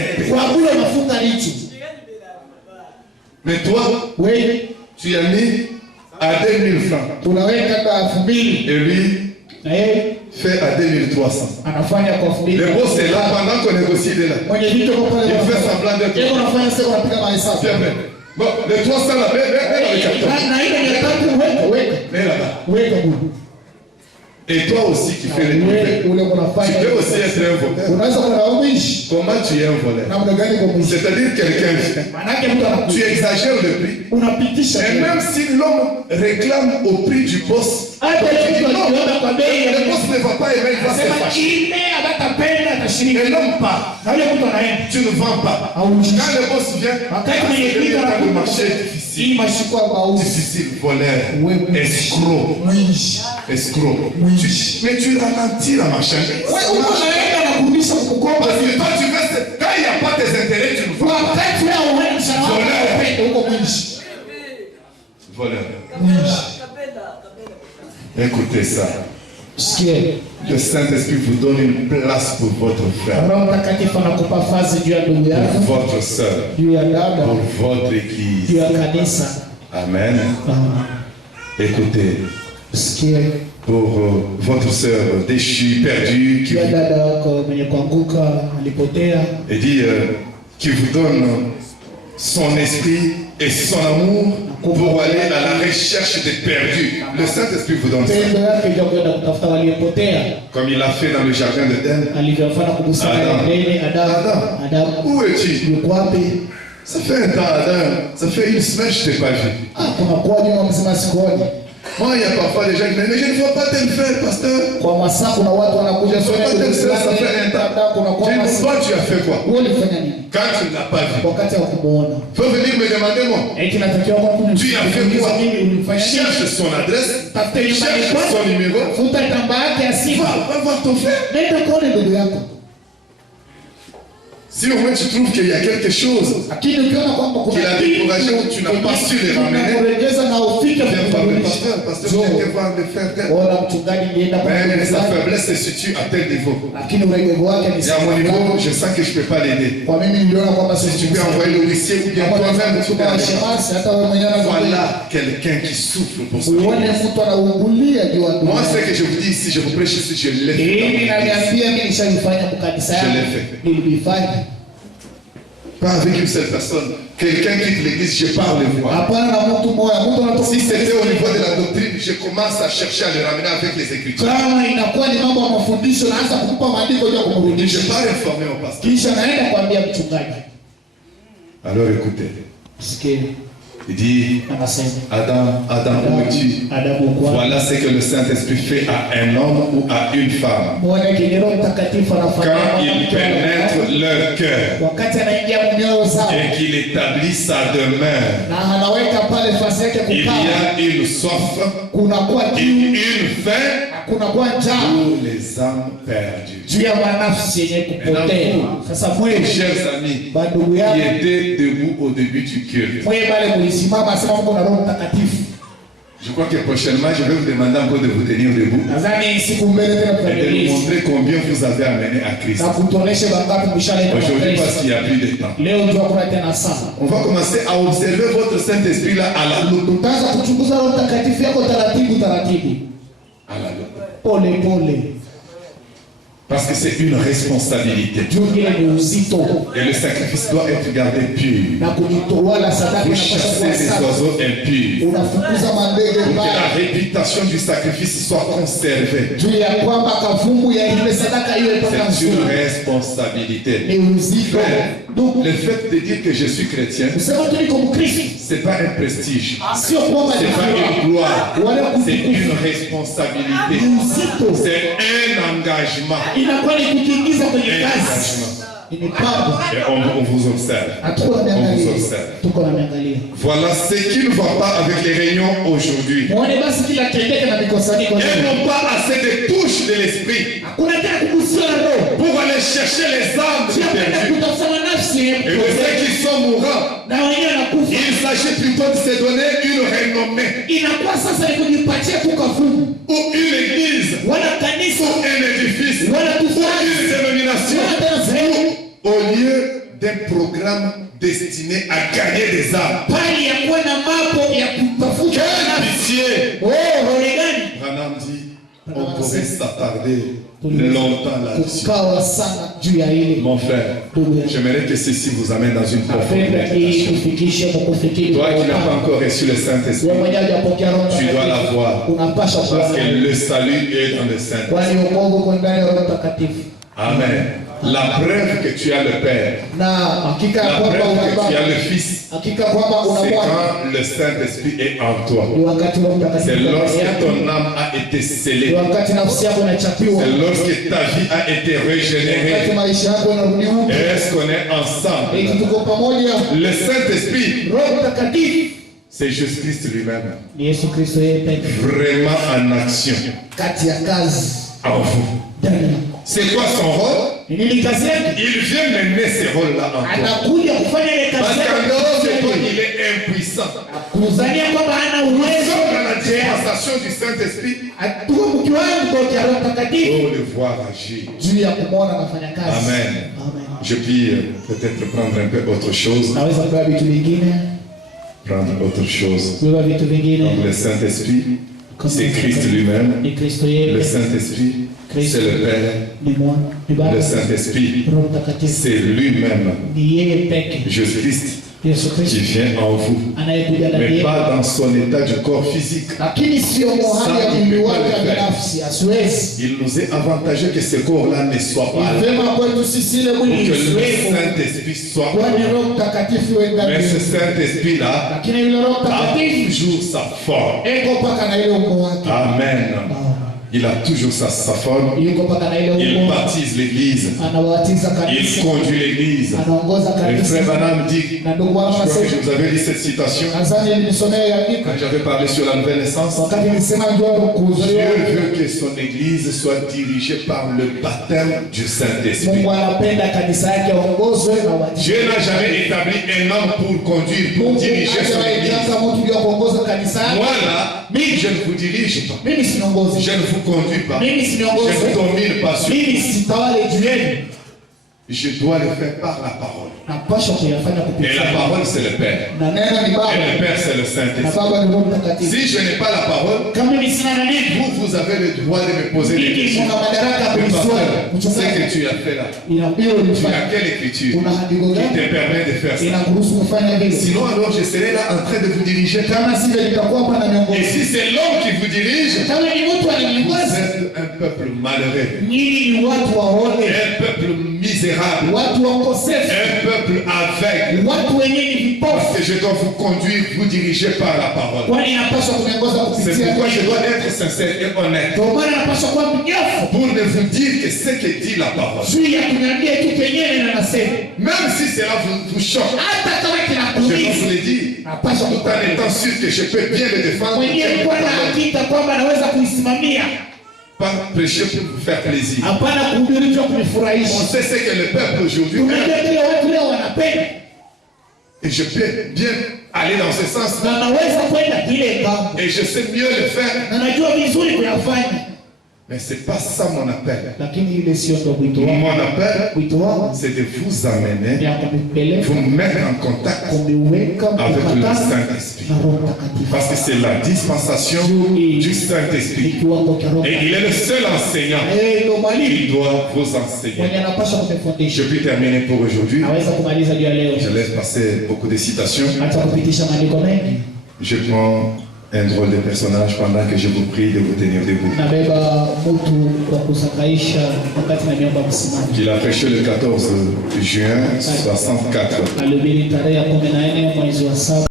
Mais toi, tu as mis à 2000 francs. Et lui, fait à 2300. Le boss est là pendant qu'on négocie, il est là. Il fait semblant d'être là. Bon, les 300 là, mets là-bas. Et toi aussi qui fais les nouvelles, tu peux aussi être un voleur. Comment tu es un voleur? C'est-à-dire quelqu'un, tu exagères le prix. Et même si l'homme réclame au prix du boss, tu dis non, le boss ne va pas aimer, il va se fâcher. Et l'homme part. Tu ne vends pas. Quand le boss vient, le marché est difficile. Difficile, voleur, escroc. Mais tu ralentis la marchandise. Parce que toi tu restes, quand il n'y a pas tes intérêts, tu ne vends pas. Voleur. Écoutez ça. Le Saint-Esprit vous donne une place pour votre frère, pour votre soeur, pour votre église. Amen. Écoutez, pour votre soeur déchue, perdue, qui et dit qu'il vous donne son esprit et son amour. pour aller à la recherche des perdus. Le Saint-Esprit vous donne ça. Pendo yake ndio kwenda kutafuta waliopotea. Comme il a fait dans le jardin d'Éden. Alivyofanya kubusana Edeni, Adam. Où es-tu? Yuko wapi? Ça fait un temps, Adam. Ça fait une semaine que je ne t'ai pas vu. Kuna kwa nyuma mzima sikuoni. Moi, il y a parfois des gens qui me disent, mais je ne vois pas tel fait, pasteur. Kwa masaa kuna watu wanakuja Je ne vois pas tel fait, ça fait un temps. Toi, tu as fait quoi? Wewe ulifanya nini? Quand tu ne l'as pas vu. Wakati wa kumuona. Faut venir me demander moi. Kinatakiwa kwa kuni. Tu as fait quoi? Ulifanya nini? Cherche son adresse, cherche son numéro. Futa namba yake ya simu. Va voir ton frère. Nenda kuone ndugu yako. Si au moins tu trouves qu'il y a quelque chose Lakini ukiona kwamba kuna qu'il a découragé ou tu n'as pas su les ramener, kuregeza na ufike viens voir le pasteur. Pasteur, viens te voir le frère. Wala mchungaji nienda kwa Mais sa faiblesse se situe à tel niveau. lakini uregevu wake ni Et à mon niveau, je sens que je ne peux pas l'aider. kwa mimi niliona kwamba Si tu peux envoyer le huissier ou bien toi-même, tu peux aller. shemasi hata wewe mwenyewe Voilà quelqu'un qui souffre pour son uone mtu anaungulia juu ya Moi, dunia. ce que je vous dis ici, je vous prêche ici, je l'ai fait. Hili naliambia mimi nishaifanya kwa kanisa Je l'ai yangu. fait. Nilifanya. Pas avec une seule personne. Quelqu'un quitte l'église, je parle le voir. Hapana na mtu mmoja. Mtu anatoka Si c'était au niveau de la doctrine, je commence à chercher à le ramener avec les Écritures. kama inakuwa ni mambo ya mafundisho naanza kumpa maandiko ya Je kumrudisha. pars informer au pasteur. Kisha naenda kuambia mchungaji. Alors écoutez, Sikia il dit, anasema Adam, où es-tu? Adamu kwa Voilà ce que le Saint-Esprit fait à un homme ou à une femme. muone kijero mtakatifu anafanya Quand il pénètre leur cœur wakati anaingia mioyo zao et qu'il établit sa demeure, na anaweka pale nafasi yake il y kukaa, a une soif kunakuwa et kiu, une faim kunakuwa njaa pour les âmes perdues. juu ya manafsi yenye kupotea. Sasa Mes mwezi chers amis, bandugu qui yangu étaient debout au début du culte, mwe pale mlisimama, asema Mungu na Roho Mtakatifu. je crois que prochainement, je vais vous demander encore de vous tenir debout Nadhani siku mbele tena et de nous tutadilisi montrer combien vous avez amené à Christ. na kutuoneshe bangapi mshaleta kwa Aujourd'hui, parce Kristo. qu'il n'y a plus de temps. Leo ndio kuna tena sana. On va commencer à observer votre Saint-Esprit là à la loupe. Tutaanza kuchunguza Roho Mtakatifu yako taratibu taratibu, À la loupe. pole pole, Parce que c'est une responsabilité. juu ile ni uzito Et le sacrifice doit être gardé pur. na kujitoa la sadaka Vous inapaswa chassez kuwa les safi. oiseaux impirs. Unafukuza mandege Pour que mbaya la réputation du sacrifice soit conservée. juu ya kwamba kavumbu ya ile sadaka hiyo itoka C'est une nzuri, responsabilité. ni uzito. Donc Le fait de dire que je suis chrétien, kusema tu niko Mkristo c'est pas un prestige. sio kwamba C'est pas ni une gloire. wala C'est kutukufu, une responsabilité. ni uzito, C'est un engagement. inakuwa ni kujiingiza kwenye Un kazi, engagement. ni mipango. Et on vous observe. Hatuko na On vous miangalia, observe. tuko na miangalia. Voilà ce qui ne va pas avec les réunions aujourd'hui. Muone basi kila kiendeke na mikosanyiko Elles leo. n'ont pas assez de touches de l'esprit Hakuna tena kugusiwa na roho. pour aller chercher les âmes Sio kwenda perdues. kutafuta manafsi Et de ceux qui sont mourants, na wenyewe wanakufa. il s'agit plutôt de se donner une renommée Inakuwa sasa ni kujipatia tu kafumu ou une église wala kanisa ou un édifice ou wala tufani une dénomination wala tena sehemu au lieu d'un programme destiné à gagner des âmes. pali ya kuwa na mambo ya kutafuta Quelle nafsi. pitié! Roho gani? Branham dit, on pourrait s'attarder longtemps là-dessus. Kukawa sana juu ya ile. Mon frère, j'aimerais que ceci vous amène dans une profonde Napenda hii méditation. kufikishe kwa kufikiri. Toi qui n'as pas encore reçu le Saint-Esprit, Wewe mwenyewe hujapokea Roho tu dois Mtakatifu. l'avoir. Unapaswa Parce kuwa que le salut est dans le Saint-Esprit. kwani wokovu uko ndani ya Roho Mtakatifu. Amen. La preuve que tu as le Père, Na hakika ya la kwamba preuve que tu as una le Fils, hakika kwamba una c'est Bwana quand le Saint-Esprit est en toi. ni wakati Roho C'est Mtakatifu ndani lorsque yako. ton âme a été Ni scellée. wakati nafsi yako inachapiwa. C'est lorsque ta vie a été Wakati régénérée. maisha yako yanarudi upya. Est-ce qu'on est ensemble? Ili tuko pamoja. Le Saint-Esprit, Roho Mtakatifu c'est Jésus-Christ lui-même. ni Yesu Kristo yeye pekee Vraiment en action kati ya kazi en vous. ndani yako. C'est quoi son rôle? Ni nini kazi yake? Il vient mener ce rôle-là en toi. Anakuja kufanya ile Parce kazi qu'en dehors de toi, yake. il est impuissant. Kuzania kwamba hana Nous uwezo. sommes dans la dispensation du Saint-Esprit Tuko mkiwango cha Roho Mtakatifu pour le voir agir. juu ya kumwona anafanya kazi. Amen. Amen. Je puis peut-être prendre un peu autre chose. Naweza kubeba vitu vingine, Prendre autre chose. kubeba vitu vingine. Donc le Saint-Esprit, c'est Christ lui-même. Ni Kristo Le yeye, Saint-Esprit, c'est le Père. ni mwana, ni Baba. Le Saint-Esprit, Roho Mtakatifu c'est lui-même. ni yeye pekee. Jésus-Christ, Yesu qui Kristo vient en vous, anayekuja ndani mais yetu, pas dans son état du corps physique. lakini sio hali ya mwili wake binafsi, asiwezi. Il nous est avantageux que ce corps-là ne soit pas là, Vema kwetu sisi ile pour mwili que le usiwepo, Saint-Esprit soit kwani là. Roho Mtakatifu iwe ndani Mais ce yetu. Saint-Esprit-là Lakini yule Roho a Mtakatifu toujours sa forme. eko mpaka na ile umbo wake. Amen. Il a toujours sa forme. Yuko mpaka na ile Il umbo, baptise l'Église. anawatiza Il kanisa, conduit l'Église. anaongoza Et kanisa. frère Branham dit, Na ndugu wangu je crois que anasema, je vous avais dit cette citation nadhani nilisomea andiko quand j'avais parlé sur la nouvelle naissance. wakati nilisema ndio Dieu kuzaliwa. veut que son Église soit dirigée par le baptême du Saint-Esprit. Mungu anapenda kanisa yake aongozwe na watu. Dieu n'a jamais établi un homme pour conduire, pour Mungu diriger son Église. hajawahi mtu ndio kuongoza kanisa yake. Moi là, je ne vous dirige pas. Mimi siniongozi. Je ne vous conduis pas. Mimi Je ne siniongozi. vous domine pas sur. Mimi sitawale juu yenu. Je dois le faire par la parole. Napaswa kuyafanya Et kupitia. la parole, c'est le Père. Na neno ni Et Baba. le Père, c'est le Na Saint-Esprit. Baba ni Roho Mtakatifu. Si je n'ai pas la parole, Kama mimi sina na neno, vous avez le droit de me poser des mimi questions. nina madaraka ya Mais kuniswali. pasteur, ce que tu as fait là, Inabidi tu unifanye. as quelle écriture Kuna andiko qui te gani permet de faire ça? inakuruhusu kufanya vile? Sinon, alors, je serai là en train de vous diriger. Kama sivyo nitakuwa hapa na Et miongozo. si c'est l'homme qui vous dirige, Kama ni mtu vous ananiongoza, êtes un peuple malheureux, nyinyi ni watu waone, un peuple misérable, watu wakosefu, un peuple aveugle. watu wenye ni vipofu. Parce que je dois vous conduire, vous diriger par la parole. Kwani inapaswa kuniongoza C'est kupitia pourquoi je neno. dois être sincère et honnête Ndio maana inapaswa kuwa mnyofu pour ne vous dire que ce que dit la parole. juu ya kuniambia kitu kenyewe na nasema. Même si cela vous choque, Hata kama je dois kinakuumiza, vous le dire. napaswa Tout en étant sûr que je peux bien le défendre, mwenyewe kuwa na hakika kwamba naweza kuisimamia. pas prêcher pour vous faire plaisir. Hapana kuhubiri tu On kunifurahisha. sait ce que le peuple aujourd'hui aime. Tunajua kile watu leo wanapenda Et je peux bien aller dans ce sens. na naweza kwenda kile ngambo Et je sais mieux le faire. na najua vizuri kuyafanya, Mais c'est pas ça mon appel. lakini ile sio ndo wito wangu. Mon appel, Wito wangu c'est de vous amener, ni ya kunipeleka, vous mettre en contact kuniweka avec le mpakani Saint-Esprit. na Roho Mtakatifu. Parce que c'est la dispensation du Ni Saint-Esprit. kiwango cha Roho Et il est le seul enseignant Mtakatifu. Ndio mwalimu qui doit vous enseigner. mwenye anapaswa Je kunifundisha. puis terminer pour aujourd'hui. Naweza kumaliza juu ya leo, Je laisse passer beaucoup de citations. hata kupitisha maandiko mengi. Je prends un drôle de personnage pendant que je vous prie de vous tenir debout. Nabeba mtu wa kusakaisha wakati naniomba msimamo. Il a prêché le 14 juin 64. Alihubiri tarehe ya 14 mwezi wa 7